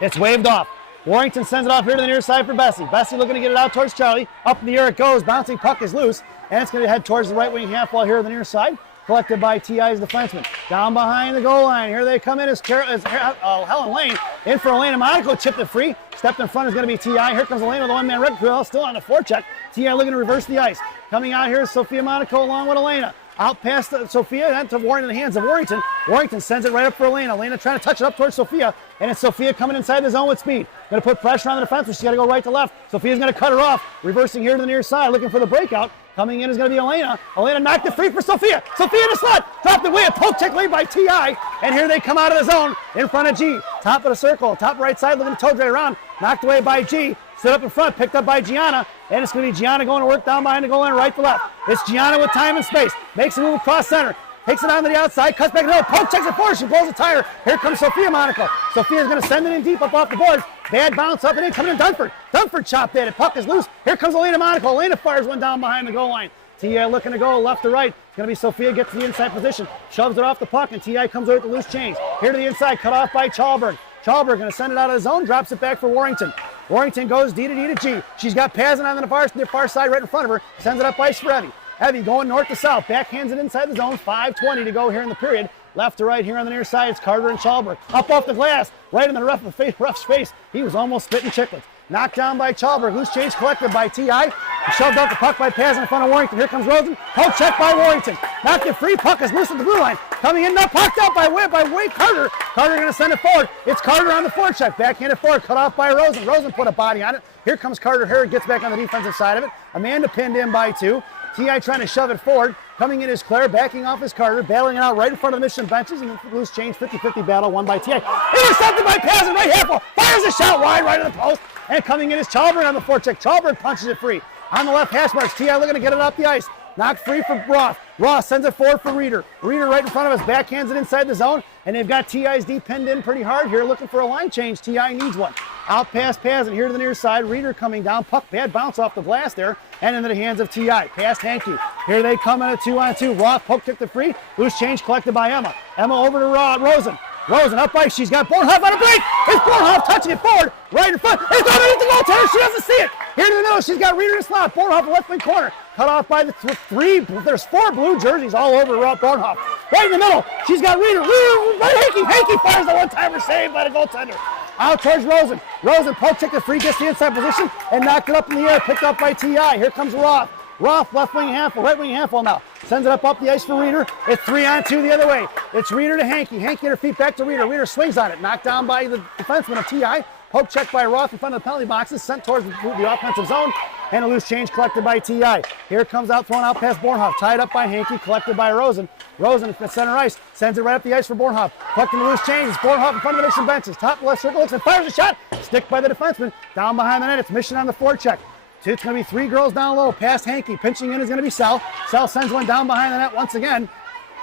It's waved off. Warrington sends it off here to the near side for Bessie. Bessie looking to get it out towards Charlie. Up in the air it goes. Bouncing puck is loose. And it's going to head towards the right wing half wall here on the near side. Collected by T.I.'s defenseman. Down behind the goal line. Here they come in as Helen Lane. In for Elena Monaco. Chipped it free. Stepped in front is going to be T.I. Here comes Elena with a one-man red grill. Still on the forecheck. T.I. looking to reverse the ice. Coming out here is Sophia Monaco along with Elena. Out past Sophia, and to Warrington in the hands of Warrington. Warrington sends it right up for Elena. Elena trying to touch it up towards Sophia, and it's Sophia coming inside the zone with speed. Going to put pressure on the defense, but she's got to go right to left. Sophia's going to cut her off, reversing here to the near side, looking for the breakout. Coming in is going to be Elena. Elena knocked it free for Sophia. Sophia in the slot, dropped it away, a poke check laid by T.I., and here they come out of the zone in front of G. Top of the circle, top right side, looking to toe right around, knocked away by G. Stood up in front, picked up by Gianna, and it's going to be Gianna going to work down behind the goal line, right to left. It's Gianna with time and space, makes a move across center, takes it on to the outside, cuts back to the poke, checks it forward, she blows a tire. Here comes Sophia Monaco. Sophia's going to send it in deep up off the boards. Bad bounce up and in, coming in Dunford. Dunford chopped at it, puck is loose. Here comes Elena Monaco. Elena fires one down behind the goal line. T.I. looking to go left to right. It's going to be Sophia, gets to the inside position, shoves it off the puck, and T.I. comes away with the loose change. Here to the inside, cut off by Chalberg. Chalberg going to send it out of the zone, drops it back for Warrington. Warrington goes D to D to G. She's got Pazin on the far side right in front of her. Sends it up ice for Evie. Evie going north to south. Backhands it inside the zone. 5:20 to go here in the period. Left to right here on the near side, it's Carter and Chalberg. Up off the glass, right in the rough's face. He was almost spitting chicklets. Knocked down by Chalberg. Loose change collected by T.I. Shoved out the puck by Pazin in front of Warrington. Here comes Rosen. Poke check by Warrington. Knocked it free. Puck is loose at the blue line. Coming in, now pucked out by Wade Carter. Carter going to send it forward. It's Carter on the forecheck. Backhanded forward. Cut off by Rosen. Rosen put a body on it. Here comes Carter. Harrod gets back on the defensive side of it. Amanda pinned in by 2. T.I. trying to shove it forward. Coming in is Claire, backing off is Carter, battling it out right in front of the Mission benches, and then loose change, 50-50 battle, won by T.I. Intercepted by Pazin, right half wall, fires a shot wide right of the post, and coming in is Chalberg on the forecheck. Chalberg punches it free. On the left hash marks, T.I. looking to get it off the ice. Knocked free for Roth. Roth sends it forward for Reeder. Reeder right in front of us, backhands it inside the zone, and they've got T.I.'s D pinned in pretty hard here, looking for a line change. T.I. needs one. Out past Pazin, here to the near side. Reeder coming down, puck bad bounce off the glass there, and into the hands of T.I. Past Hankey. Here they come in a 2-on-2. Roth poke took the free. Loose change collected by Emma. Emma over to Rosen. Rosen up ice. She's got Bornhoff on a break. It's Bornhoff touching it forward, right in front. It's underneath the goaltender. She doesn't see it. Here to the middle. She's got Reeder in the slot. Bornhoff left wing corner. Cut off by the three. There's 4 blue jerseys all over Bornhoff. Right in the middle. She's got Reeder. Reeder by Hankey. Hankey fires the one-timer saved by the goaltender. Out towards Rosen. Rosen poke took the free, gets the inside position, and knocked it up in the air. Picked up by T.I. Here comes Roth. Roth left wing handful, right wing handful now. Sends it up the ice for Reeder. It's 3-on-2 the other way. It's Reeder to Hankey. Hankey her feet back to Reeder. Reeder swings on it. Knocked down by the defenseman of T.I. Poke check by Roth in front of the penalty boxes. Sent towards the offensive zone. And a loose change collected by T.I. Here comes out, thrown out past Bornhoff. Tied up by Hankey, collected by Rosen. Rosen at center ice. Sends it right up the ice for Bornhoff. Collecting the loose change. It's Bornhoff in front of the Mission benches. Top left circle looks and fires a shot. Stick by the defenseman. Down behind the net. It's Mission on the forecheck. It's going to be 3 girls down low, past Hankey. Pinching in is going to be Sal. Sal sends one down behind the net once again,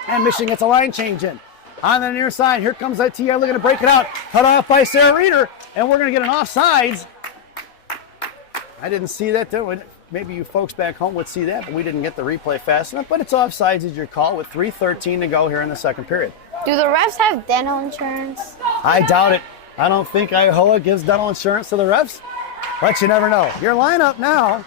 and Mission gets a line change in. On the near side, here comes that T.I. looking to break it out. Cut off by Sarah Reeder, and we're going to get an offsides. I didn't see that. Maybe you folks back home would see that, but we didn't get the replay fast enough. But it's offsides is your call with 3:13 to go here in the second period. Do the refs have dental insurance? I doubt it. I don't think Iowa gives dental insurance to the refs. But you never know. Your lineup now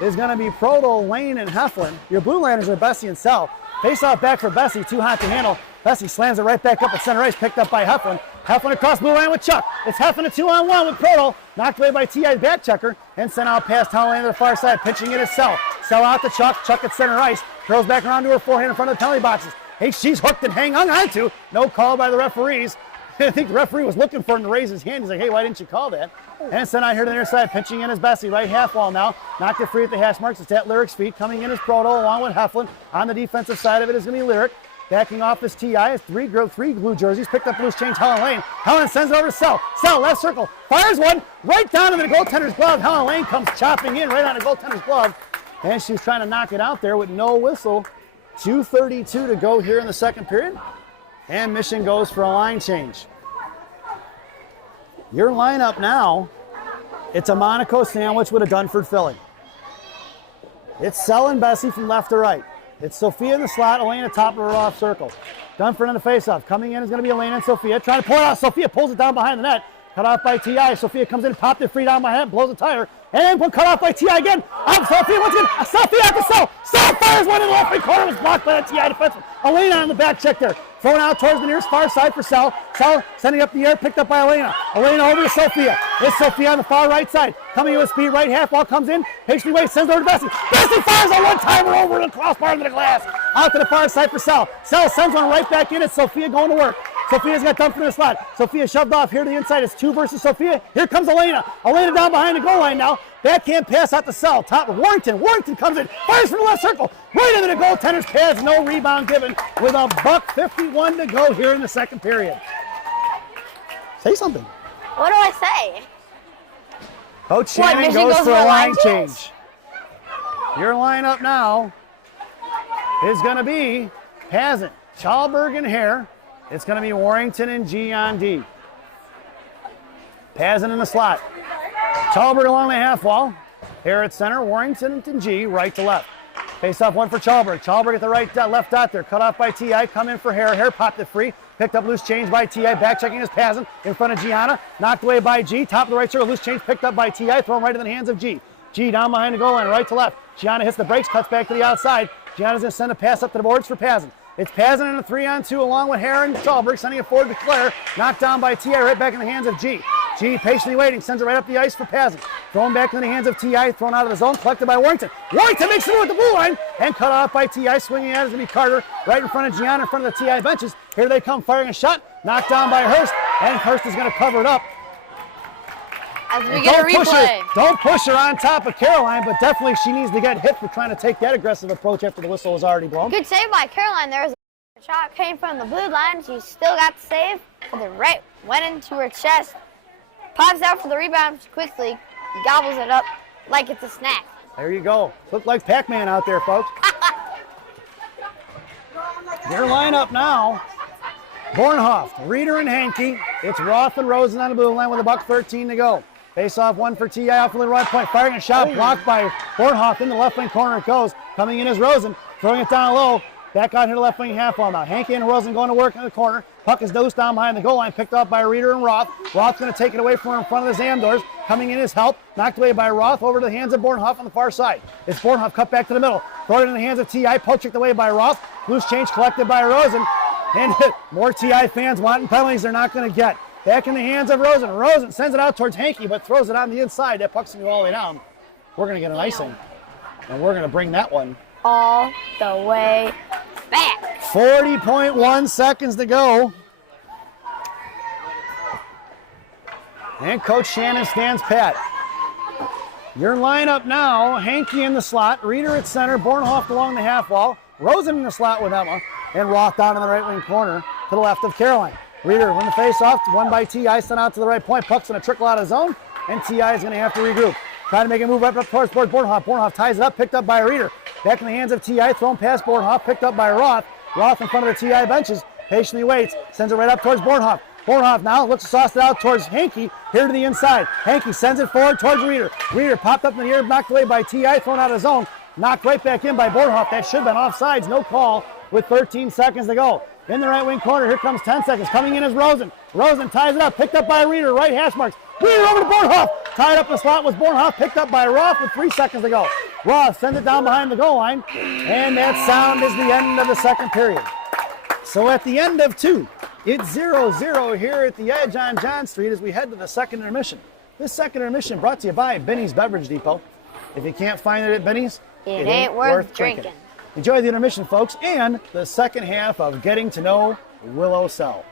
is going to be Proto, Lane, and Heflin. Your blue liners are Bessie and Sal. Face off back for Bessie, too hot to handle. Bessie slams it right back up at center ice, picked up by Heflin. Heflin across blue line with Chuck. It's Heflin a 2-on-1 with Proto. Knocked away by T.I.'s back checker and sent out past Holland to the far side. Pitching it is Sal. Sal out to Chuck. Chuck at center ice. Curls back around to her forehand in front of the penalty boxes. Hey, she's hooked and hung on to. No call by the referees. I think the referee was looking for him to raise his hand. He's like, hey, why didn't you call that? And sent out here to the near side, pitching in is Bessie, right half wall now. Knocked it free at the hash marks. It's at Lyric's feet. Coming in is Proto along with Heflin. On the defensive side of it is going to be Lyric. Backing off is T.I. It's 3 blue jerseys. Picked up loose change, Helen Lane. Helen sends it over to Sal. Sal, left circle. Fires one right down into the goaltender's glove. Helen Lane comes chopping in right on the goaltender's glove. And she's trying to knock it out there with no whistle. 2:32 to go here in the second period. And Mission goes for a line change. Your lineup now, it's a Monaco sandwich with a Dunford filling. It's Sel and Bessie from left to right. It's Sophia in the slot, Elena top of her off circle. Dunford in the faceoff. Coming in is going to be Elena and Sophia. Trying to pull it out. Sophia pulls it down behind the net. Cut off by T.I. Sophia comes in, popped it free down behind, blows a tire. And then cut off by T.I. again. Up Sophia once again. Sophia at the Sel. Sel fires one in the left wing corner. Was blocked by the T.I. defenseman. Elena on the back check there. Thrown out towards the nearest far side for Sel. Sel sending up the air, picked up by Elena. Elena over to Sophia. It's Sophia on the far right side. Coming with speed, right half wall comes in. Patiently waits, sends over to Bessie. Bessie fires a one-timer over the crossbar into the glass. Out to the far side for Sel. Sel sends one right back in. It's Sophia going to work. Sophia's got Dunford in the slot. Sophia shoved off here to the inside. It's 2 versus Sophia. Here comes Elena. Elena down behind the goal line now. Backhand pass out to Sel. Top of Warrington. Warrington comes in. Fires from the left circle. Right into the goaltender's pads. No rebound given with a $1:51 to go here in the second period. Say something. What do I say? Coach Shannon goes for a line change. Your lineup now is going to be Pazin, Chalberg, and Hare. It's going to be Warrington and G on D. Pazin in the slot. Chalberg along the half wall. Hare at center. Warrington and G right to left. Face off one for Chalberg. Chalberg at the right left dot there. Cut off by T.I. Come in for Hare. Hare popped it free. Picked up loose change by T.I. Back checking his Pazin in front of Gianna. Knocked away by G. Top of the right circle. Loose change picked up by T.I. Thrown right in the hands of G. G down behind the goal line. Right to left. Gianna hits the brakes. Cuts back to the outside. Gianna's going to send a pass up to the boards for Pazin. It's Pazin in a 3-on-2 along with Hare and Chalberg, sending it forward to Claire. Knocked down by T.I. right back in the hands of G. G patiently waiting, sends it right up the ice for Pazin. Thrown back in the hands of T.I., thrown out of the zone, collected by Warrington. Warrington makes it with the blue line and cut off by T.I. Swinging at it is going to be Carter right in front of Gianna in front of the T.I. benches. Here they come firing a shot, knocked down by Hurst, and Hurst is going to cover it up. As we And get a don't push her. replay. Don't push her on top of Caroline, but definitely she needs to get hit for trying to take that aggressive approach after the whistle was already blown. Good save by Caroline. There was a shot came from the blue line. She still got the save, but the right went into her chest. Pops out for the rebound quickly, gobbles it up like it's a snack. There you go. Look like Pac-Man out there, folks. Their lineup now. Bornhoff, Reeder, and Hankey. It's Roth and Rosen on the blue line with $1:13 to go. Face off one for TI off the right point. Firing a shot blocked by Bornhoff in the left wing corner it goes. Coming in is Rosen. Throwing it down low. Back out here to left wing half wall now. Hankey and Rosen going to work in the corner. Puck is dosed down behind the goal line. Picked up by Reeder and Roth. Roth's going to take it away from her in front of the Zamdors. Coming in is Help. Knocked away by Roth over to the hands of Bornhoff on the far side. It's Bornhoff cut back to the middle. Throw it in the hands of TI. Poke checked away by Roth. Loose change collected by Rosen. And more TI fans wanting penalties they're not going to get. Back in the hands of Rosen. Rosen sends it out towards Hankey, but throws it on the inside. That puck's going to go all the way down. We're going to get an icing. And we're going to bring that one All the way back. 40.1 seconds to go. And Coach Shannon stands pat. Your lineup now, Hankey in the slot, Reeder at center, Bornhoff along the half wall, Rosen in the slot with Emma, and Roth down in the right wing corner to the left of Caroline. Reeder win the face-off, won by T.I., sent out to the right point. Puck's going to trickle out of zone, and T.I. is going to have to regroup. Trying to make a move up towards Bornhoff. Bornhoff ties it up, picked up by Reeder. Back in the hands of T.I., thrown past Bornhoff, picked up by Roth. Roth in front of the T.I. benches, patiently waits, sends it right up towards Bornhoff. Bornhoff now looks to sauce it out towards Hankey, here to the inside. Hankey sends it forward towards Reeder. Reeder popped up in the air, knocked away by T.I., thrown out of zone. Knocked right back in by Bornhoff. That should have been offsides, no call with 13 seconds to go. In the right wing corner, here comes 10 seconds. Coming in is Rosen. Rosen ties it up, picked up by Reeder, right hash marks. Reeder over to Bornhoff. Tied up in the slot was Bornhoff, picked up by Roth with 3 seconds to go. Roth sends it down behind the goal line, and that sound is the end of the second period. So at the end of 2, it's 0-0 here at the Edge on John Street as we head to the second intermission. This second intermission brought to you by Benny's Beverage Depot. If you can't find it at Benny's, It ain't worth drinking. Enjoy the intermission, folks, and the second half of Getting to Know Willow Cell.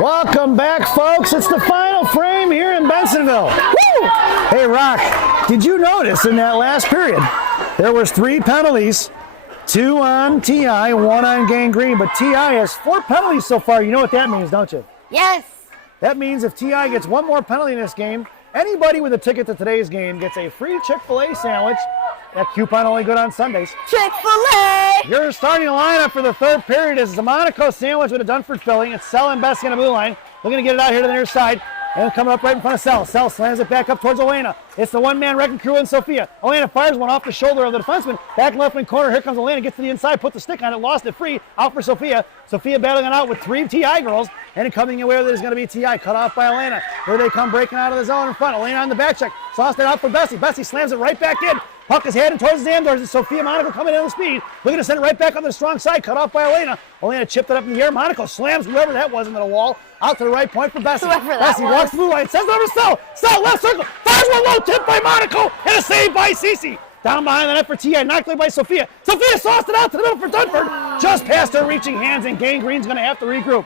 Welcome back, folks. It's the final frame here in Bensonville. Woo! Hey, Rock, did you notice in that last period there was 3 penalties, 2 on TI, 1 on Gangrene, but TI has 4 penalties so far. You know what that means, don't you? Yes. That means if TI gets 1 more penalty in this game, anybody with a ticket to today's game gets a free Chick-fil-A sandwich. That coupon only good on Sundays. Chick-fil-A. Your starting lineup for the third period is the Monaco sandwich with a Dunford filling. It's Sell and Bessie on the blue line. We're going to get it out here to the near side. And coming up right in front of Sell. Sell slams it back up towards Elena. It's the one-man wrecking crew and Sophia. Elena fires one off the shoulder of the defenseman. Back left wing corner. Here comes Elena. Gets to the inside. Put the stick on it. Lost it free. Out for Sophia. Sophia battling it out with 3 TI girls. And coming away with it is going to be TI. Cut off by Elena. Here they come breaking out of the zone in front. Elena on the back check. Sauced it out for Bessie. Bessie slams it right back in. Puck is heading towards the Amdors, and Sophia Monaco coming in with speed. Looking to send it right back on the strong side. Cut off by Elena. Elena chipped it up in the air. Monaco slams whoever that was into the wall. Out to the right point for Bessie. Bessie walks the blue line. Sends it over to Sell. Sell left circle. Fires one low. Tipped by Monaco. And a save by Cece. Down behind the net for TI. Knocked away by Sophia. Sophia sauced it out to the middle for Dunford. Just past her reaching hands, and Gangrene's going to have to regroup.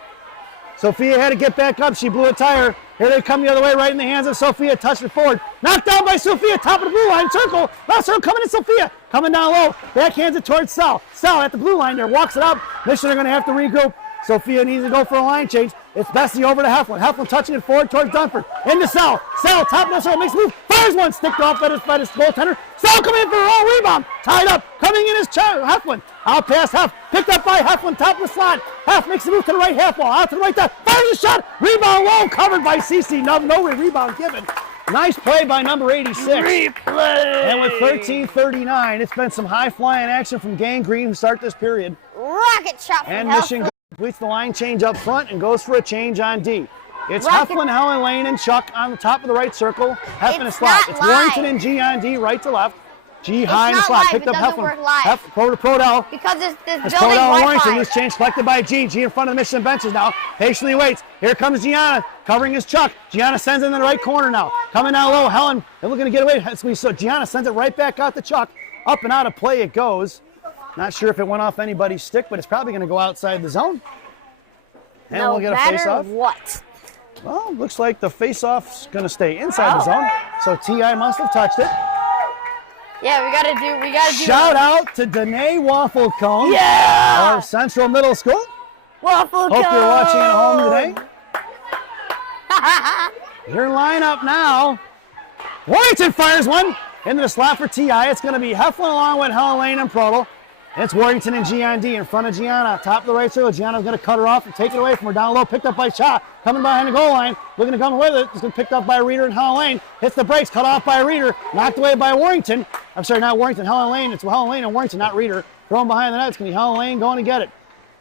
Sophia had to get back up. She blew a tire. Here they come the other way, right in the hands of Sophia. Touched it forward. Knocked down by Sophia. Top of the blue line. Circle. Last circle coming in Sophia. Coming down low. Backhands it towards Sal. Sal at the blue line there. Walks it up. Mission are going to have to regroup. Sophia needs to go for a line change. It's Bessie over to Heflin. Heflin touching it forward towards Dunford. Into Sal. Sal, top left circle, makes a move. Fires one. Sticked off by his goaltender. Sal coming in for a roll rebound. Tied up. Coming in is Heflin. Out past Hef. Picked up by Heflin. Top of the slot. Hef makes a move to the right half wall. Out to the right side. Fires a shot. Rebound low. Covered by Cece. No rebound given. Nice play by number 86. Replay. And with 13:39, it's been some high-flying action from Gangrene who start this period. Rocket shot from And Heflin. Mission completes the line change up front and goes for a change on D. It's Rocket. Heflin, Helen, Lane, and Chuck on the top of the right circle. Hef in a It's slot. not It's live. Warrington and G on D, right to left. G high in the not slot. live. Picked It up doesn't Heflin. work live. Hef over to Prodell. Because this It's building Prodell and Warrington. Wi-Fi. Loose change collected by G. G in front of the Mission benches now. Patiently waits. Here comes Gianna covering his Chuck. Gianna sends it in the right corner now. Coming down low. Helen, they're looking to get away. So Gianna sends it right back out to Chuck. Up and out of play it goes. Not sure if it went off anybody's stick, but it's probably going to go outside the zone. And No we'll get a matter face-off. what. Well, looks like the face-off's going to stay inside the zone. So TI must have touched it. Yeah, we gotta do. Shout out to Danae Waffle Cone Yeah. of Central Middle School. Waffle Hope you're watching at home today. cone. Your lineup now. Warrington fires one into the slot for TI. It's going to be Heflin along with Helen Lane and Prodel. It's Warrington and G on D in front of Gianna. Top of the right circle. Gianna's going to cut her off and take it away from her. Down low, picked up by Shaw. Coming behind the goal line. Looking to come away with it. It's going to picked up by Reeder and Helen Lane. Hits the brakes, cut off by Reeder. Knocked away by Warrington. I'm sorry, not Warrington. Helen Lane. It's Helen Lane and Warrington, not Reeder. Thrown behind the net. It's going to be Helen Lane going to get it.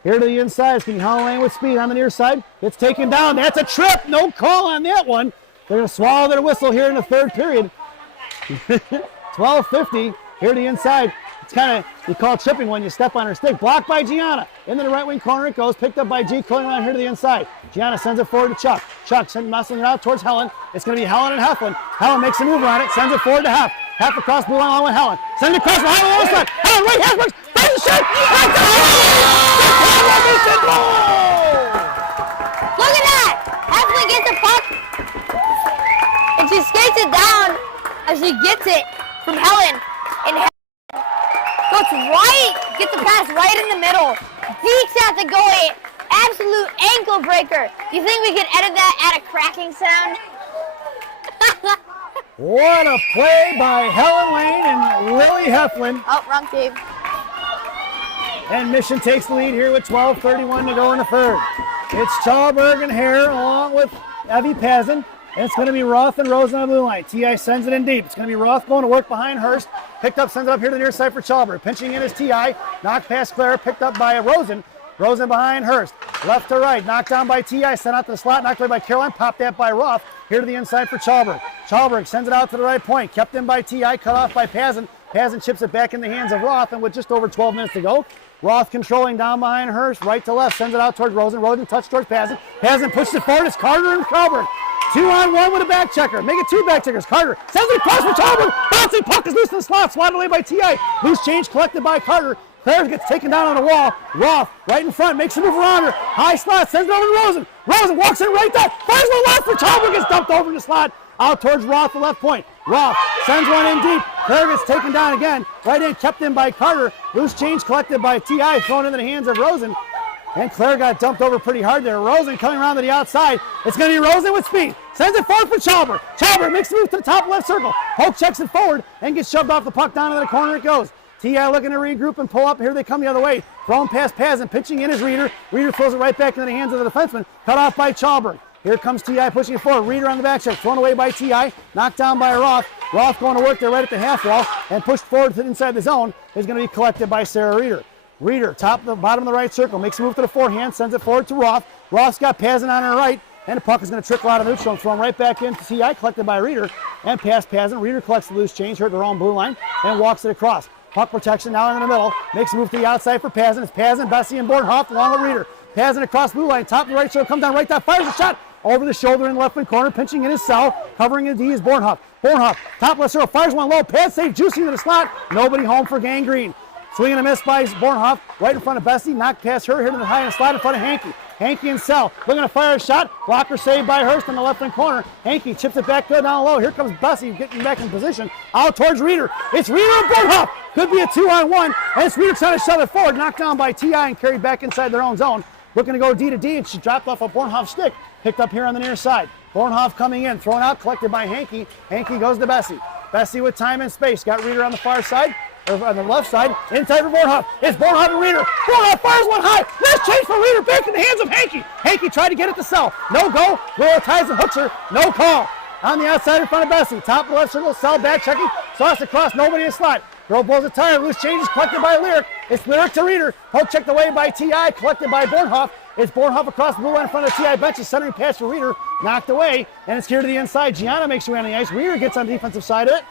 Here to the inside. It's going to be Helen Lane with speed on the near side. It's taken down. That's a trip. No call on that one. They're going to swallow their whistle here in the third period. 12:50. Here to the inside. It's kind of, you call tripping when you step on her stick. Blocked by Gianna. Into the right wing corner it goes. Picked up by G. Curling around here to the inside. Gianna sends it forward to Chuck. Chuck muscling it out towards Helen. It's going to be Helen and Heflin. Helen makes a move on it. Sends it forward to Hef. Hef across blue line along with Helen. Sends it across for Helen on the side. Helen right half works. Fires the shot. Look at that! Heflin gets the puck, and she skates it down as she gets it from Helen. And Helen goes right, gets the pass right in the middle. Deeks at the goalie. Absolute ankle breaker. You think we could edit that at a cracking sound? What a play by Helen Lane and Lily Heflin. Oh, wrong team. And Mission takes the lead here with 12:31 to go in the third. It's Chalberg and Hare along with Evie Pazin. And it's going to be Roth and Rosen on the blue line. TI sends it in deep. It's going to be Roth going to work behind Hurst. Picked up, sends it up here to the near side for Chalberg. Pinching in is TI. Knocked past Clara. Picked up by Rosen. Rosen behind Hurst. Left to right. Knocked down by TI. Sent out to the slot. Knocked away by Caroline. Popped that by Roth. Here to the inside for Chalberg. Chalberg sends it out to the right point. Kept in by TI. Cut off by Pazin. Pazin chips it back in the hands of Roth. And with just over 12 minutes to go, Roth controlling down behind Hurst. Right to left. Sends it out towards Rosen. Rosen touch towards Pazin. Pazin pushes it forward. It's Carter and Chalberg. 2-on-1 with a back checker. Make it 2 back checkers. Carter sends it across for Chalberg. Bouncing puck is loose in the slot. Swatted away by TI. Loose change collected by Carter. Claire gets taken down on the wall. Roth right in front, makes a move around her. High slot, sends it over to Rosen. Rosen walks in right there. Fires one left for Chalber, gets dumped over in the slot. Out towards Roth, the left point. Roth sends one in deep. Claire gets taken down again. Right in, kept in by Carter. Loose change collected by T.I., thrown into the hands of Rosen. And Claire got dumped over pretty hard there. Rosen coming around to the outside. It's going to be Rosen with speed. Sends it forward for Chalber. Chalber makes the move to the top left circle. Polk checks it forward and gets shoved off the puck down to the corner it goes. T.I. looking to regroup and pull up. Here they come the other way. Thrown past Paz and pitching in is Reeder. Reeder throws it right back into the hands of the defenseman. Cut off by Chalber. Here comes T.I. pushing it forward. Reeder on the back check. Thrown away by T.I. Knocked down by Roth. Roth going to work there right at the half wall and pushed forward to inside the zone is going to be collected by Sarah Reeder. Reeder, bottom of the right circle, makes a move to the forehand, sends it forward to Roth. Roth's got Pazin on her right, and the puck is going to trickle out of neutral and thrown right back into T.I., collected by Reeder, and past Pazin. Reeder collects the loose change here at their own blue line and walks it across. Puck protection now in the middle, makes a move to the outside for Pazin. It's Pazin, Bessie, and Bornhoff along with Reeder. Pazin across blue line, top of the right circle, comes down right there, fires a shot over the shoulder in the left wing corner, pinching in his cell, covering in D is Bornhoff. Bornhoff, top left circle, fires one low, Paz save juicy into the slot, nobody home for Gangrene. Swing and a miss by Bornhoff, right in front of Bessie, knocked past her, hit in the high and slide in front of Hankey. Hankey and Sell, looking to fire a shot, blocker saved by Hurst in the left wing corner. Hankey chips it back good down low, here comes Bessie getting back in position, out towards Reeder. It's Reeder and Bornhoff, could be a 2-on-1, and it's Reeder trying to shove it forward, knocked down by T.I. and carried back inside their own zone. Looking to go D to D, and she dropped off a Bornhoff stick, picked up here on the near side. Bornhoff coming in, thrown out, collected by Hankey. Hankey goes to Bessie. Bessie with time and space, got Reeder on the far side, or on the left side, inside for Bornhoff. It's Bornhoff and Reeder. Bornhoff fires one high. Nice change for Reeder, back in the hands of Hankey. Hankey tried to get it to Sell. No go. Willow ties and hooks her. No call. On the outside in front of Bessie. Top left circle, Sell back checking. Sauce across, nobody in slot. Girl blows a tire, loose changes collected by Lyric. It's Lyric to Reeder. Poke checked away by T.I., collected by Bornhoff. It's Bornhoff across the blue line in front of T.I. benches, centering pass for Reeder, knocked away, and it's here to the inside. Gianna makes her way on the ice. Reeder gets on the defensive side of it,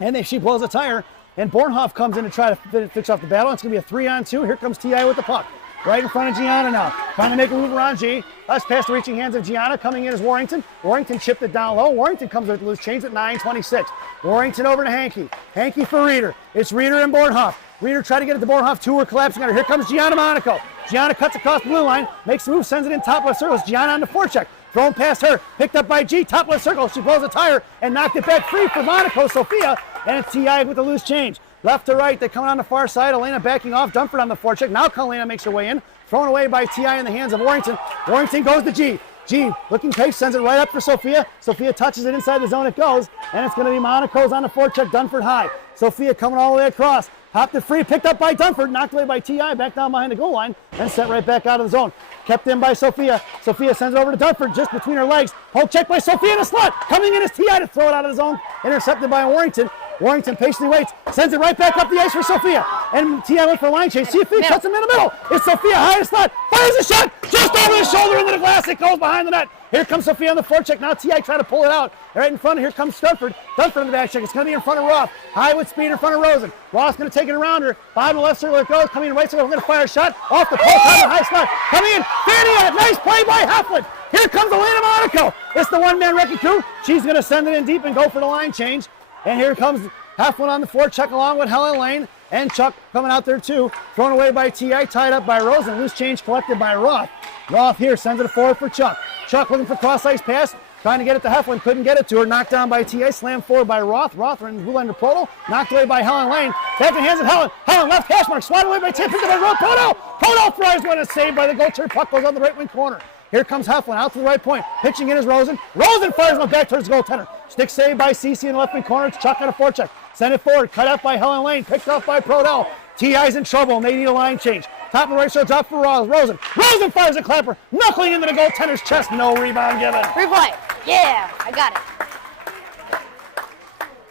and then she blows a tire, and Bornhoff comes in to try to fix off the battle. It's going to be a 3-on-2. Here comes T.I. with the puck. Right in front of Gianna now. Trying to make a move around G. That's past the reaching hands of Gianna. Coming in is Warrington. Warrington chipped it down low. Warrington comes with the loose change at 9:26. Warrington over to Hankey. Hankey for Reeder. It's Reeder and Bornhoff. Reeder tried to get it to Bornhoff. Two were collapsing on her. Here comes Gianna Monaco. Gianna cuts across the blue line. Makes the move. Sends it in top left circle. It's Gianna on the forecheck. Thrown past her. Picked up by G. Top left circle. She blows a tire and knocked it back free for Monaco. Sophia. And it's T.I. with the loose change. Left to right. They come on the far side. Elena backing off. Dunford on the forecheck. Now Elena makes her way in. Thrown away by T.I. in the hands of Warrington. Warrington goes to G. G, looking pace, sends it right up for Sophia. Sophia touches it inside the zone, it goes. And it's going to be Monaco's on the forecheck, Dunford high. Sophia coming all the way across. Hopped it free, picked up by Dunford, knocked away by T.I. back down behind the goal line, and sent right back out of the zone. Kept in by Sophia. Sophia sends it over to Dunford, just between her legs. Poke check by Sophia in the slot. Coming in is T.I. to throw it out of the zone. Intercepted by Warrington. Warrington patiently waits, sends it right back up the ice for Sophia. And T.I. went for a line change. Sophia cuts him in the middle. It's Sophia high in slot. Fires a shot just over the shoulder into the glass. It goes behind the net. Here comes Sophia on the forecheck. Now T.I. trying to pull it out. Right in front. Here comes Dunford. Dunford on the back check. It's going to be in front of Roth. High with speed in front of Rosen. Roth's going to take it around her. Bottom left circle it goes. Coming in right circle. We're going to fire a shot off the post on the high slot. Coming in. Fanny, nice play by Heflin. Here comes Elena Monaco. It's the one-man wrecking crew. She's going to send it in deep and go for the line change. And here comes Heflin on the forecheck along with Helen Lane. And Chuck coming out there too. Thrown away by T.I. Tied up by Rosen. Loose change collected by Roth. Roth here sends it forward for Chuck. Chuck looking for cross-ice pass. Trying to get it to Heflin. Couldn't get it to her. Knocked down by T.I. Slammed forward by Roth. Roth running blue line to Proto. Knocked away by Helen Lane. Back in hands of Helen. Helen left hash mark. Swatted away by Tim. Picked up by Roth. Proto. Proto fries one and saved by the goaltender. Puck goes on the right wing corner. Here comes Heflin out to the right point. Pitching in is Rosen. Rosen fires one back towards the goaltender. Stick saved by Cece in the left wing corner. It's Chuck on a forecheck. Send it forward. Cut out by Helen Lane. Picked off by Prodell. T.I.'s in trouble and they need a line change. Top of the right side drop for Rosen. Rosen fires a clapper. Knuckling into the goaltender's chest. No rebound given. Replay. Yeah, I got it.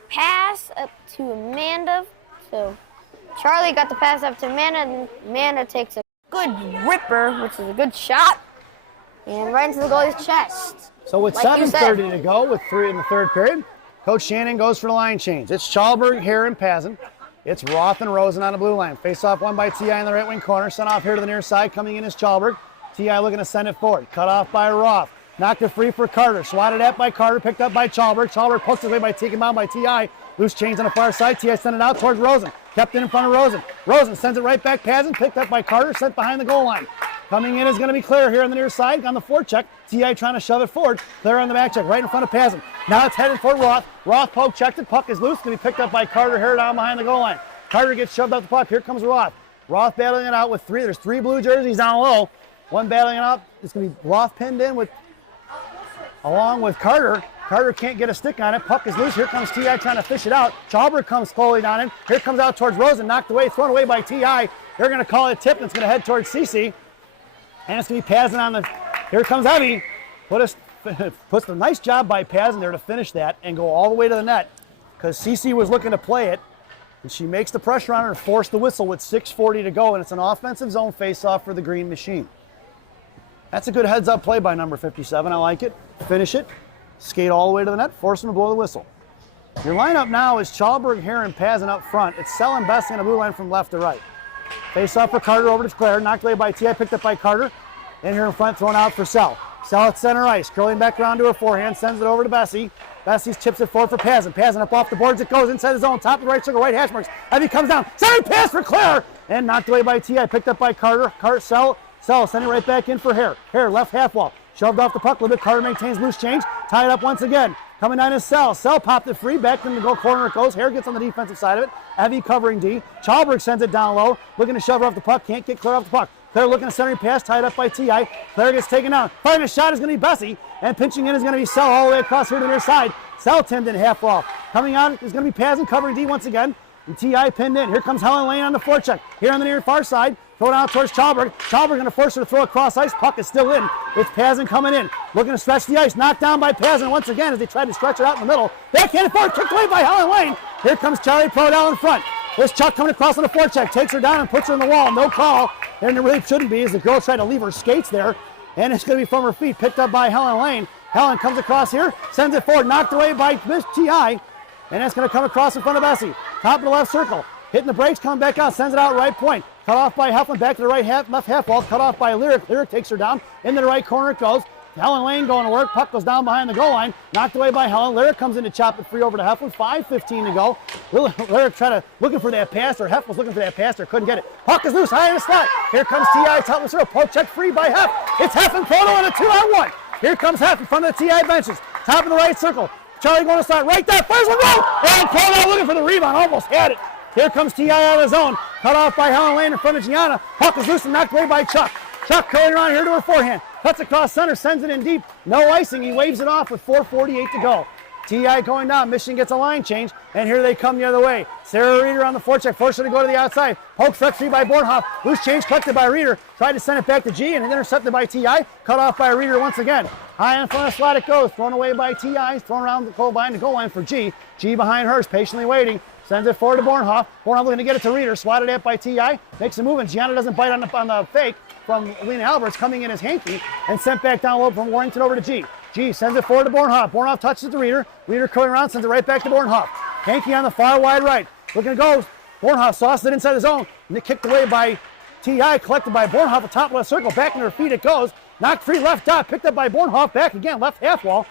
Pass up to Amanda. So Charlie got the pass up to Amanda, and Amanda takes a good ripper, which is a good shot, and right into the goalie's chest. So with Like you 7:30 to go, with 3 in the third period, Coach Shannon goes for the line change. It's Chalberg, Hare, and Pazin. It's Roth and Rosen on the blue line. Face off one by T.I. in the right wing corner. Sent off here to the near side. Coming in is Chalberg. T.I. looking to send it forward. Cut off by Roth. Knocked it free for Carter. Swatted at by Carter. Picked up by Chalberg. Chalberg pokes his way by taken down by T.I. Loose change on the far side. T.I. sent it out towards Rosen. Kept in front of Rosen. Rosen sends it right back. Pazin picked up by Carter, sent behind the goal line. Coming in is going to be Claire here on the near side on the forecheck. T.I. trying to shove it forward. Claire on the back check, right in front of Pazin. Now it's headed for Roth. Roth poke checked it. Puck is loose. Going to be picked up by Carter here down behind the goal line. Carter gets shoved out the puck. Here comes Roth. Roth battling it out with three. There's three blue jerseys down low. One battling it out. It's going to be Roth pinned in with, along with Carter. Carter can't get a stick on it. Puck is loose. Here comes T.I. trying to fish it out. Chalberg comes slowly down in. Here comes out towards Rosen. Knocked away, thrown away by T.I. They're going to call it a tip, and it's going to head towards Cece. And it's going to be Pazin on the, here comes Evie. Puts a nice job by Pazin there to finish that and go all the way to the net, because Cece was looking to play it, and she makes the pressure on her and force the whistle with 6:40 to go, and it's an offensive zone face-off for the Green Machine. That's a good heads-up play by number 57. I like it. Finish it, skate all the way to the net, force them to blow the whistle. Your lineup now is Chalberg, Heron, Pazin up front. It's Sell and Bessie on the blue line from left to right. Face-off for Carter over to Claire. Knocked away by T.I. Picked up by Carter. In here in front, thrown out for Sell. Sell at center ice. Curling back around to her forehand. Sends it over to Bessie. Bessie chips it forward for Pazin. Pazin up off the boards. It goes inside the zone. Top of the right circle. Right hash marks. Evie comes down. Side pass for Claire. And knocked away by T.I. Picked up by Carter. Carter, Sell. Send it right back in for Hare. Hare, left half wall. Shoved off the puck a little bit. Carter maintains loose change. Tied up once again. Coming down is Sell. Sell popped it free. Back in the goal corner it goes. Hare gets on the defensive side of it. Evie covering D. Chalberg sends it down low. Looking to shove her off the puck. Can't get Claire off the puck. Claire looking at centering pass. Tied up by T.I. Claire gets taken down. Firing a shot is going to be Bessie. And pinching in is going to be Sell all the way across here to the near side. Sell timed in half wall. Coming out is going to be Pazin covering D once again. And T.I. pinned in. Here comes Helen Lane on the forecheck. Here on the near far side. Throw it out towards Chalberg. Chalberg going to force her to throw across ice. Puck is still in. It's Pazin coming in. Looking to stretch the ice. Knocked down by Pazin once again as they tried to stretch it out in the middle. Backhand forward. Kicked away by Helen Lane. Here comes Charlie Prodell in front. There's Chuck coming across on the forecheck. Takes her down and puts her in the wall. No call. And it really shouldn't be as the girl tried to leave her skates there. And it's going to be from her feet. Picked up by Helen Lane. Helen comes across here. Sends it forward. Knocked away by Miss T.I. And that's going to come across in front of Bessie. Top of the left circle. Hitting the brakes, coming back out, sends it out right point. Cut off by Heflin, back to the right half, left half wall. Cut off by Lyric. Lyric takes her down. Into the right corner it goes. Helen Lane going to work. Puck goes down behind the goal line. Knocked away by Helen. Lyric comes in to chop it free over to Heflin. 5:15 to go. Lyric looking for that pass, or Hef was looking for that pass, or couldn't get it. Puck is loose, high in the slot. Here comes T.I. top of the circle. Poke check free by Hef. It's Hef and Proto on a 2-on-1. Here comes Hef in front of the T.I. benches. Top of the right circle. Charlie going to start right there. Fires one goal. And Proto looking for the rebound. Almost had it. Here comes T.I. out of the zone. Cut off by Helen Lane in front of Gianna. Puck is loose and knocked away by Chuck. Chuck curling around here to her forehand. Cuts across center, sends it in deep. No icing. He waves it off with 4:48 to go. T.I. going down. Michigan gets a line change. And here they come the other way. Sarah Reeder on the forecheck. Forced her to go to the outside. Poke struck free by Bornhoff. Loose change collected by Reeder. Tried to send it back to G and intercepted by T.I. Cut off by Reeder once again. High in front of the slot it goes. Thrown away by T.I. Thrown around the goal behind the goal line for G. G behind hers. Patiently waiting. Sends it forward to Bornhoff. Bornhoff looking to get it to Reeder. Swatted at by T.I. Makes a move, and Gianna doesn't bite on the fake from Lena Alberts. Coming in as Hankey and sent back down low from Warrington over to G. G sends it forward to Bornhoff. Bornhoff touches it to Reeder. Reeder curling around, sends it right back to Bornhoff. Hankey on the far wide right. Looking to go. Bornhoff sauced it inside the zone. And kicked away by T.I. Collected by Bornhoff at the top left circle. Back into her feet it goes. Knocked free left dot. Picked up by Bornhoff. Back again. Left half wall.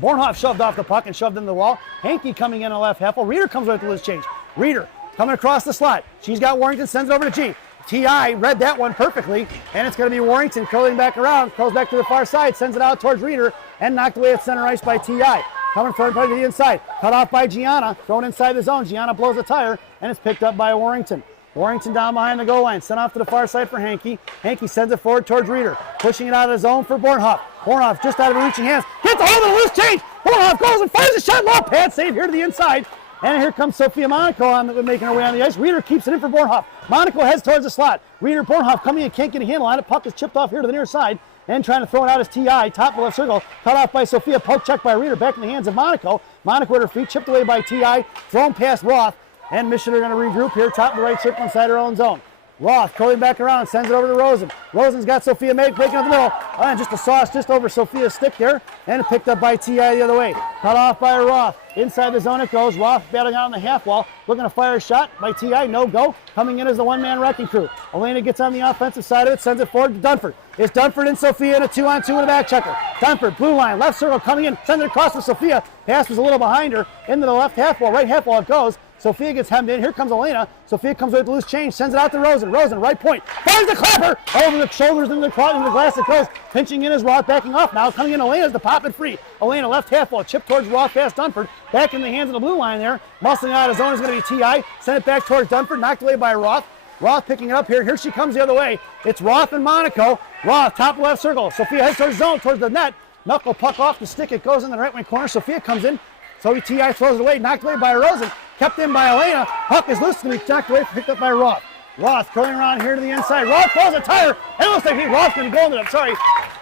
Bornhoff shoved off the puck and shoved into the wall. Hankey coming in on left half wall. Reeder comes right to loose change. Reeder coming across the slot. She's got Warrington. Sends it over to G. T.I. read that one perfectly, and it's going to be Warrington curling back around, curls back to the far side, sends it out towards Reeder, and knocked away at center ice by T.I. Coming from to the inside, cut off by Gianna, thrown inside the zone. Gianna blows a tire, and it's picked up by Warrington. Warrington down behind the goal line, sent off to the far side for Hankey. Hankey sends it forward towards Reeder, pushing it out of the zone for Bornhoff. Bornhoff just out of reaching hands, gets a hold of the loose change. Bornhoff goes and fires a shot, low pad save here to the inside. And here comes Sophia Monaco making her way on the ice. Reeder keeps it in for Bornhoff. Monaco heads towards the slot. Reeder, Bornhoff coming in, can't get a handle on it. Puck is chipped off here to the near side. And trying to throw it out as T.I. Top of the left circle. Cut off by Sophia. Poke check by Reeder. Back in the hands of Monaco. Monaco with her feet chipped away by T.I. Thrown past Roth. And Michigan are going to regroup here. Top of the right circle inside her own zone. Roth curling back around, sends it over to Rosen. Rosen's got Sophia May breaking up the middle. And just a sauce just over Sophia's stick there. And picked up by T.I. the other way. Cut off by Roth. Inside the zone it goes. Roth battling out on the half wall. Looking to fire a shot by T.I. No go. Coming in as the one-man wrecking crew. Elena gets on the offensive side of it. Sends it forward to Dunford. It's Dunford and Sophia in a 2-on-2 with a back checker. Dunford, blue line, left circle coming in. Sends it across for Sophia. Pass was a little behind her. Into the left half wall. Right half wall it goes. Sophia gets hemmed in. Here comes Elena. Sophia comes with the loose change, sends it out to Rosen. Rosen, right point. Finds the clapper. Over the shoulders into the glass it goes. Pinching in is Roth, backing off now. Coming in, Elena's the pop it free. Elena left half wall, chip towards Roth past Dunford. Back in the hands of the blue line there. Muscling out of zone is going to be T.I. Send it back towards Dunford, knocked away by Roth. Roth picking it up here. Here she comes the other way. It's Roth and Monaco. Roth, top left circle. Sophia heads towards zone, towards the net. Knuckle puck off the stick. It goes in the right wing corner. Sophia comes in. So T.I. throws it away. Knocked away by Rosen. Kept in by Elena. Puck is loose. Going to be knocked away. Picked up by Roth. Roth curling around here to the inside. Roth pulls a tire. It looks like Roth's going to go into it. Sorry.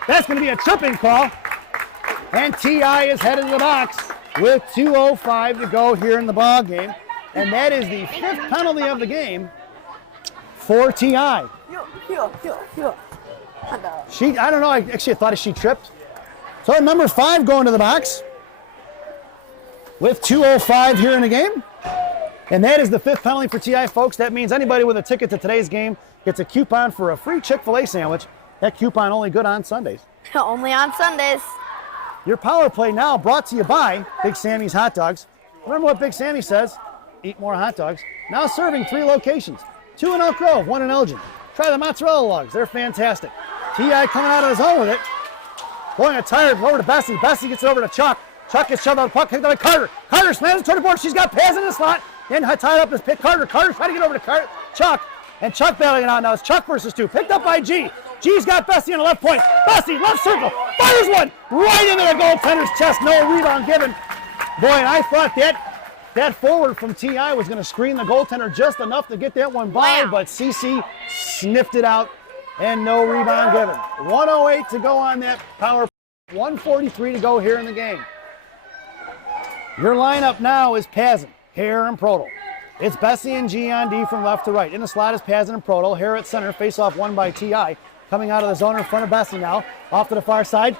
That's going to be a tripping call. And T.I. is headed to the box with 2:05 to go here in the ball game. And that is the 5th penalty of the game for T.I. I don't know, I thought she tripped. So number 5 going to the box with 2:05 here in the game. And that is the 5th penalty for T.I., folks. That means anybody with a ticket to today's game gets a coupon for a free Chick-fil-A sandwich. That coupon only good on Sundays. Only on Sundays. Your power play now brought to you by Big Sammy's Hot Dogs. Remember what Big Sammy says, eat more hot dogs. Now serving 3 locations, 2 in Elk Grove, 1 in Elgin. Try the mozzarella logs, they're fantastic. T.I. coming out of his zone with it. Going a tire over to Bessie. Bessie gets it over to Chuck. Chuck gets shoved out of the puck, kicked by Carter. Carter slams it toward the board. She's got Paz in the slot. Then tied up is Carter. Carter trying to get over to Chuck. And Chuck battling it out now. It's Chuck versus 2. Picked up by G. G's got Bessie on the left point. Bessie, left circle. Fires one right into the goaltender's chest. No rebound given. Boy, and I thought that forward from T.I. was going to screen the goaltender just enough to get that one by, but CC sniffed it out and no rebound given. 1:08 to go on that power. 1:43 to go here in the game. Your lineup now is Pazin, Hare, and Prodel. It's Bessie and G on D from left to right. In the slot is Pazin and Prodel. Hare at center, face-off won by T.I. Coming out of the zone in front of Bessie now. Off to the far side.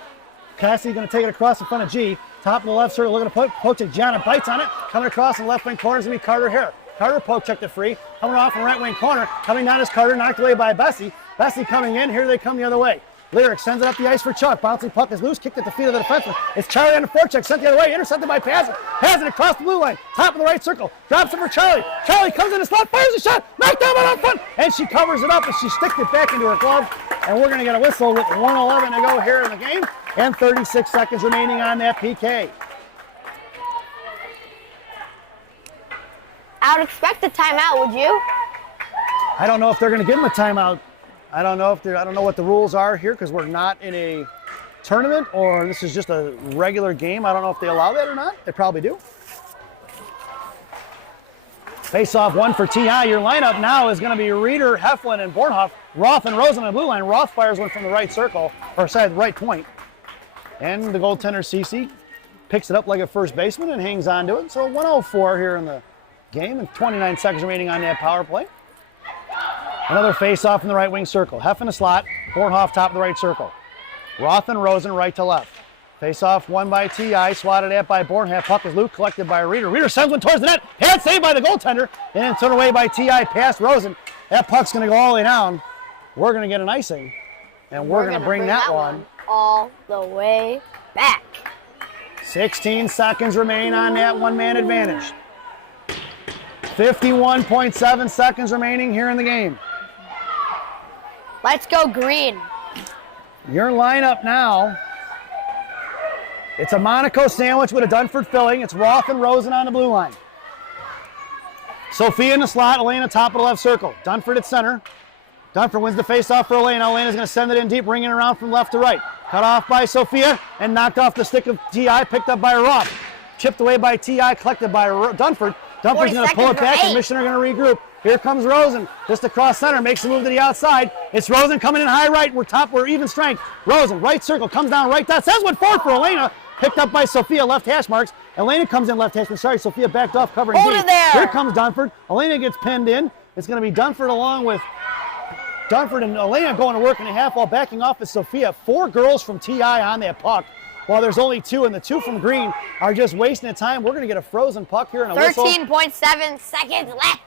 Cassie going to take it across in front of G. Top of the left circle, looking to poke it. Gianna bites on it. Coming across in the left wing corner is going to be Carter Hare. Carter poke checked it free. Coming off in the right wing corner. Coming down is Carter, knocked away by Bessie. Bessie coming in. Here they come the other way. Lyric sends it up the ice for Chuck. Bouncing puck is loose. Kicked at the feet of the defenseman. It's Charlie on the forecheck. Sent the other way. Intercepted by Pazin. Pazin across the blue line. Top of the right circle. Drops it for Charlie. Charlie comes in the slot. Fires a shot. Knocked down by the front. And she covers it up and she sticks it back into her glove. And we're going to get a whistle with 1:11 to go here in the game. And 36 seconds remaining on that PK. I would expect a timeout, would you? I don't know if they're going to give him a timeout. I don't know what the rules are here because we're not in a tournament or this is just a regular game. I don't know if they allow that or not. They probably do. Face-off one for T.I. Your lineup now is going to be Reeder, Heflin, and Bornhoff. Roth and Rosen on the blue line. Roth fires one from the right circle, or side, the right point. And the goaltender, Cece, picks it up like a first baseman and hangs on to it. So 1:04 here in the game and 29 seconds remaining on that power play. Another face-off in the right wing circle. Heff in the slot. Bornhoff top of the right circle. Roth and Rosen right to left. Face-off won by T.I. Swatted at by Bornhoff. Puck is loose, collected by Reeder. Reeder sends one towards the net. Pad saved by the goaltender. And then thrown away by T.I. past Rosen. That puck's going to go all the way down. We're going to get an icing. And we're going to bring that one all the way back. 16 seconds remain on that one-man advantage. 51.7 seconds remaining here in the game. Let's go green. Your lineup now, it's a Monaco sandwich with a Dunford filling. It's Roth and Rosen on the blue line. Sophia in the slot, Elena top of the left circle. Dunford at center. Dunford wins the faceoff for Elena. Elena's going to send it in deep, bringing it around from left to right. Cut off by Sophia and knocked off the stick of T.I., picked up by Roth. Chipped away by T.I., collected by Dunford. Dunford's going to pull it back, and Mission are going to regroup. Here comes Rosen, just across center, makes the move to the outside. It's Rosen coming in high right. We're even strength. Rosen, right circle, comes down right dot. Says one forward for Elena. Picked up by Sophia, left hash marks. Elena comes in left hash marks. Sorry, Sophia backed off, covering Hold it there. Here comes Dunford. Elena gets pinned in. It's going to be Dunford along with Dunford and Elena going to work in a half while backing off is Sophia. 4 girls from T.I. on that puck. While there's only 2, and the 2 from green are just wasting the time. We're going to get a frozen puck here and a whistle. 13.7 seconds left.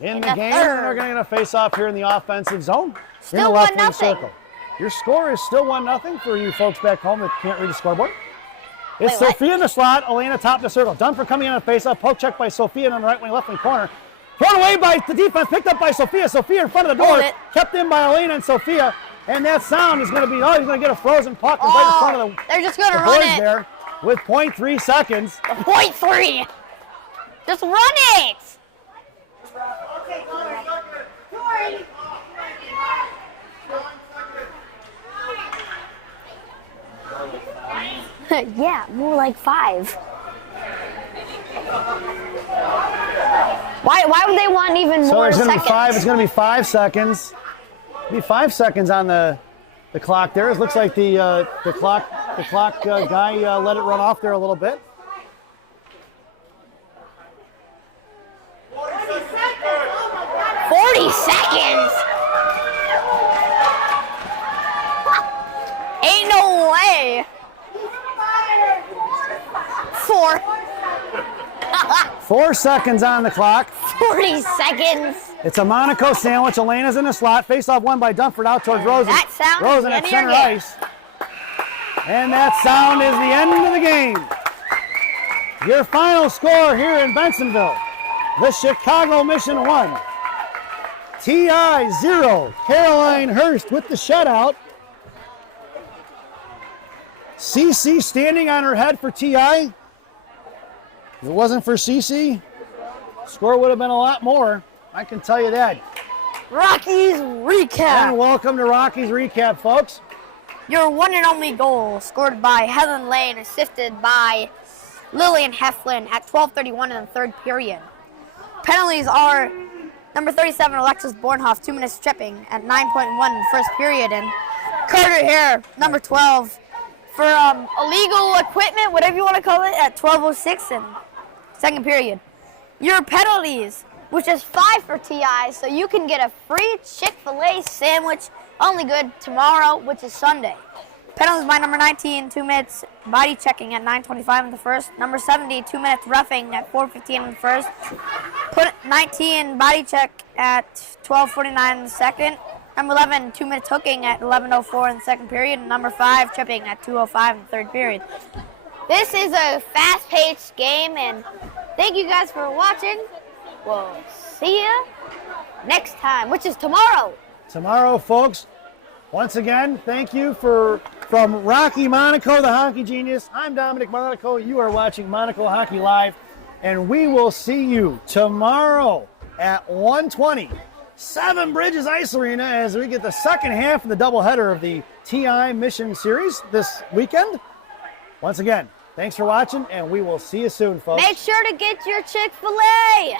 In the game, and we're going to get a face-off here in the offensive zone. Still in the left wing 1-0. circle. Your score is still 1-0 for you folks back home that can't read the scoreboard. It's Wait, what? Sophia in the slot, Elena top of the circle. Dunford coming on the face-up, poke check by Sophia on the right wing, left wing corner. Thrown away by the defense, picked up by Sophia. Sophia in front of the door, Hold it. kept in by Elena and Sophia. And that sound is going to be, he's going to get a frozen puck right in front of the, they're just going to the run boards it. there with 0.3 seconds. 0.3. Just run it. Yeah, more like 5. Why would they want even So more it's going to be seconds? 5. It's going to be 5 seconds. It'll be 5 seconds on the clock there. It looks like the clock guy let it run off there a little bit. 40 seconds. Ain't no way. 4. 4 seconds on the clock. 40 seconds. It's a Monaco sandwich. Elena's in the slot. Face-off won by Dunford out towards Rosen. That sound is Rosen the at end of center your game. ice. And that sound is the end of the game. Your final score here in Bensonville. The Chicago Mission 1. TI 0. Caroline Hurst with the shutout. CC standing on her head for TI. If it wasn't for CC, score would have been a lot more. I can tell you that. Rockies And recap. welcome to Rockies Recap, folks. Your one and only goal scored by Helen Lane, assisted by Lillian Heflin at 12:31 in the third period. Penalties are number 37, Alexis Bornhoff, 2 minutes tripping at 9.1 in the first period, and Carter Hare, number 12, for illegal equipment, whatever you want to call it, at 12:06 in second period. Your penalties, which is 5 for TI, so you can get a free Chick-fil-A sandwich, only good tomorrow, which is Sunday. Penalties by number 19, 2 minutes body checking at 9:25 in the first. Number 70, 2 minutes roughing at 4:15 in the first. Put 19 body check at 12:49 in the second. Number 11, 2 minutes hooking at 11:04 in the second period. And number 5, tripping at 2:05 in the third period. This is a fast-paced game, and thank you guys for watching. We'll see you next time, which is tomorrow. Tomorrow, folks. Once again, thank you from Rocky Monaco, the Hockey Genius. I'm Dominic Monaco. You are watching Monaco Hockey Live, and we will see you tomorrow at 1:20, Seven Bridges Ice Arena, as we get the second half of the doubleheader of the TI Mission Series this weekend. Once again, thanks for watching, and we will see you soon, folks. Make sure to get your Chick-fil-A.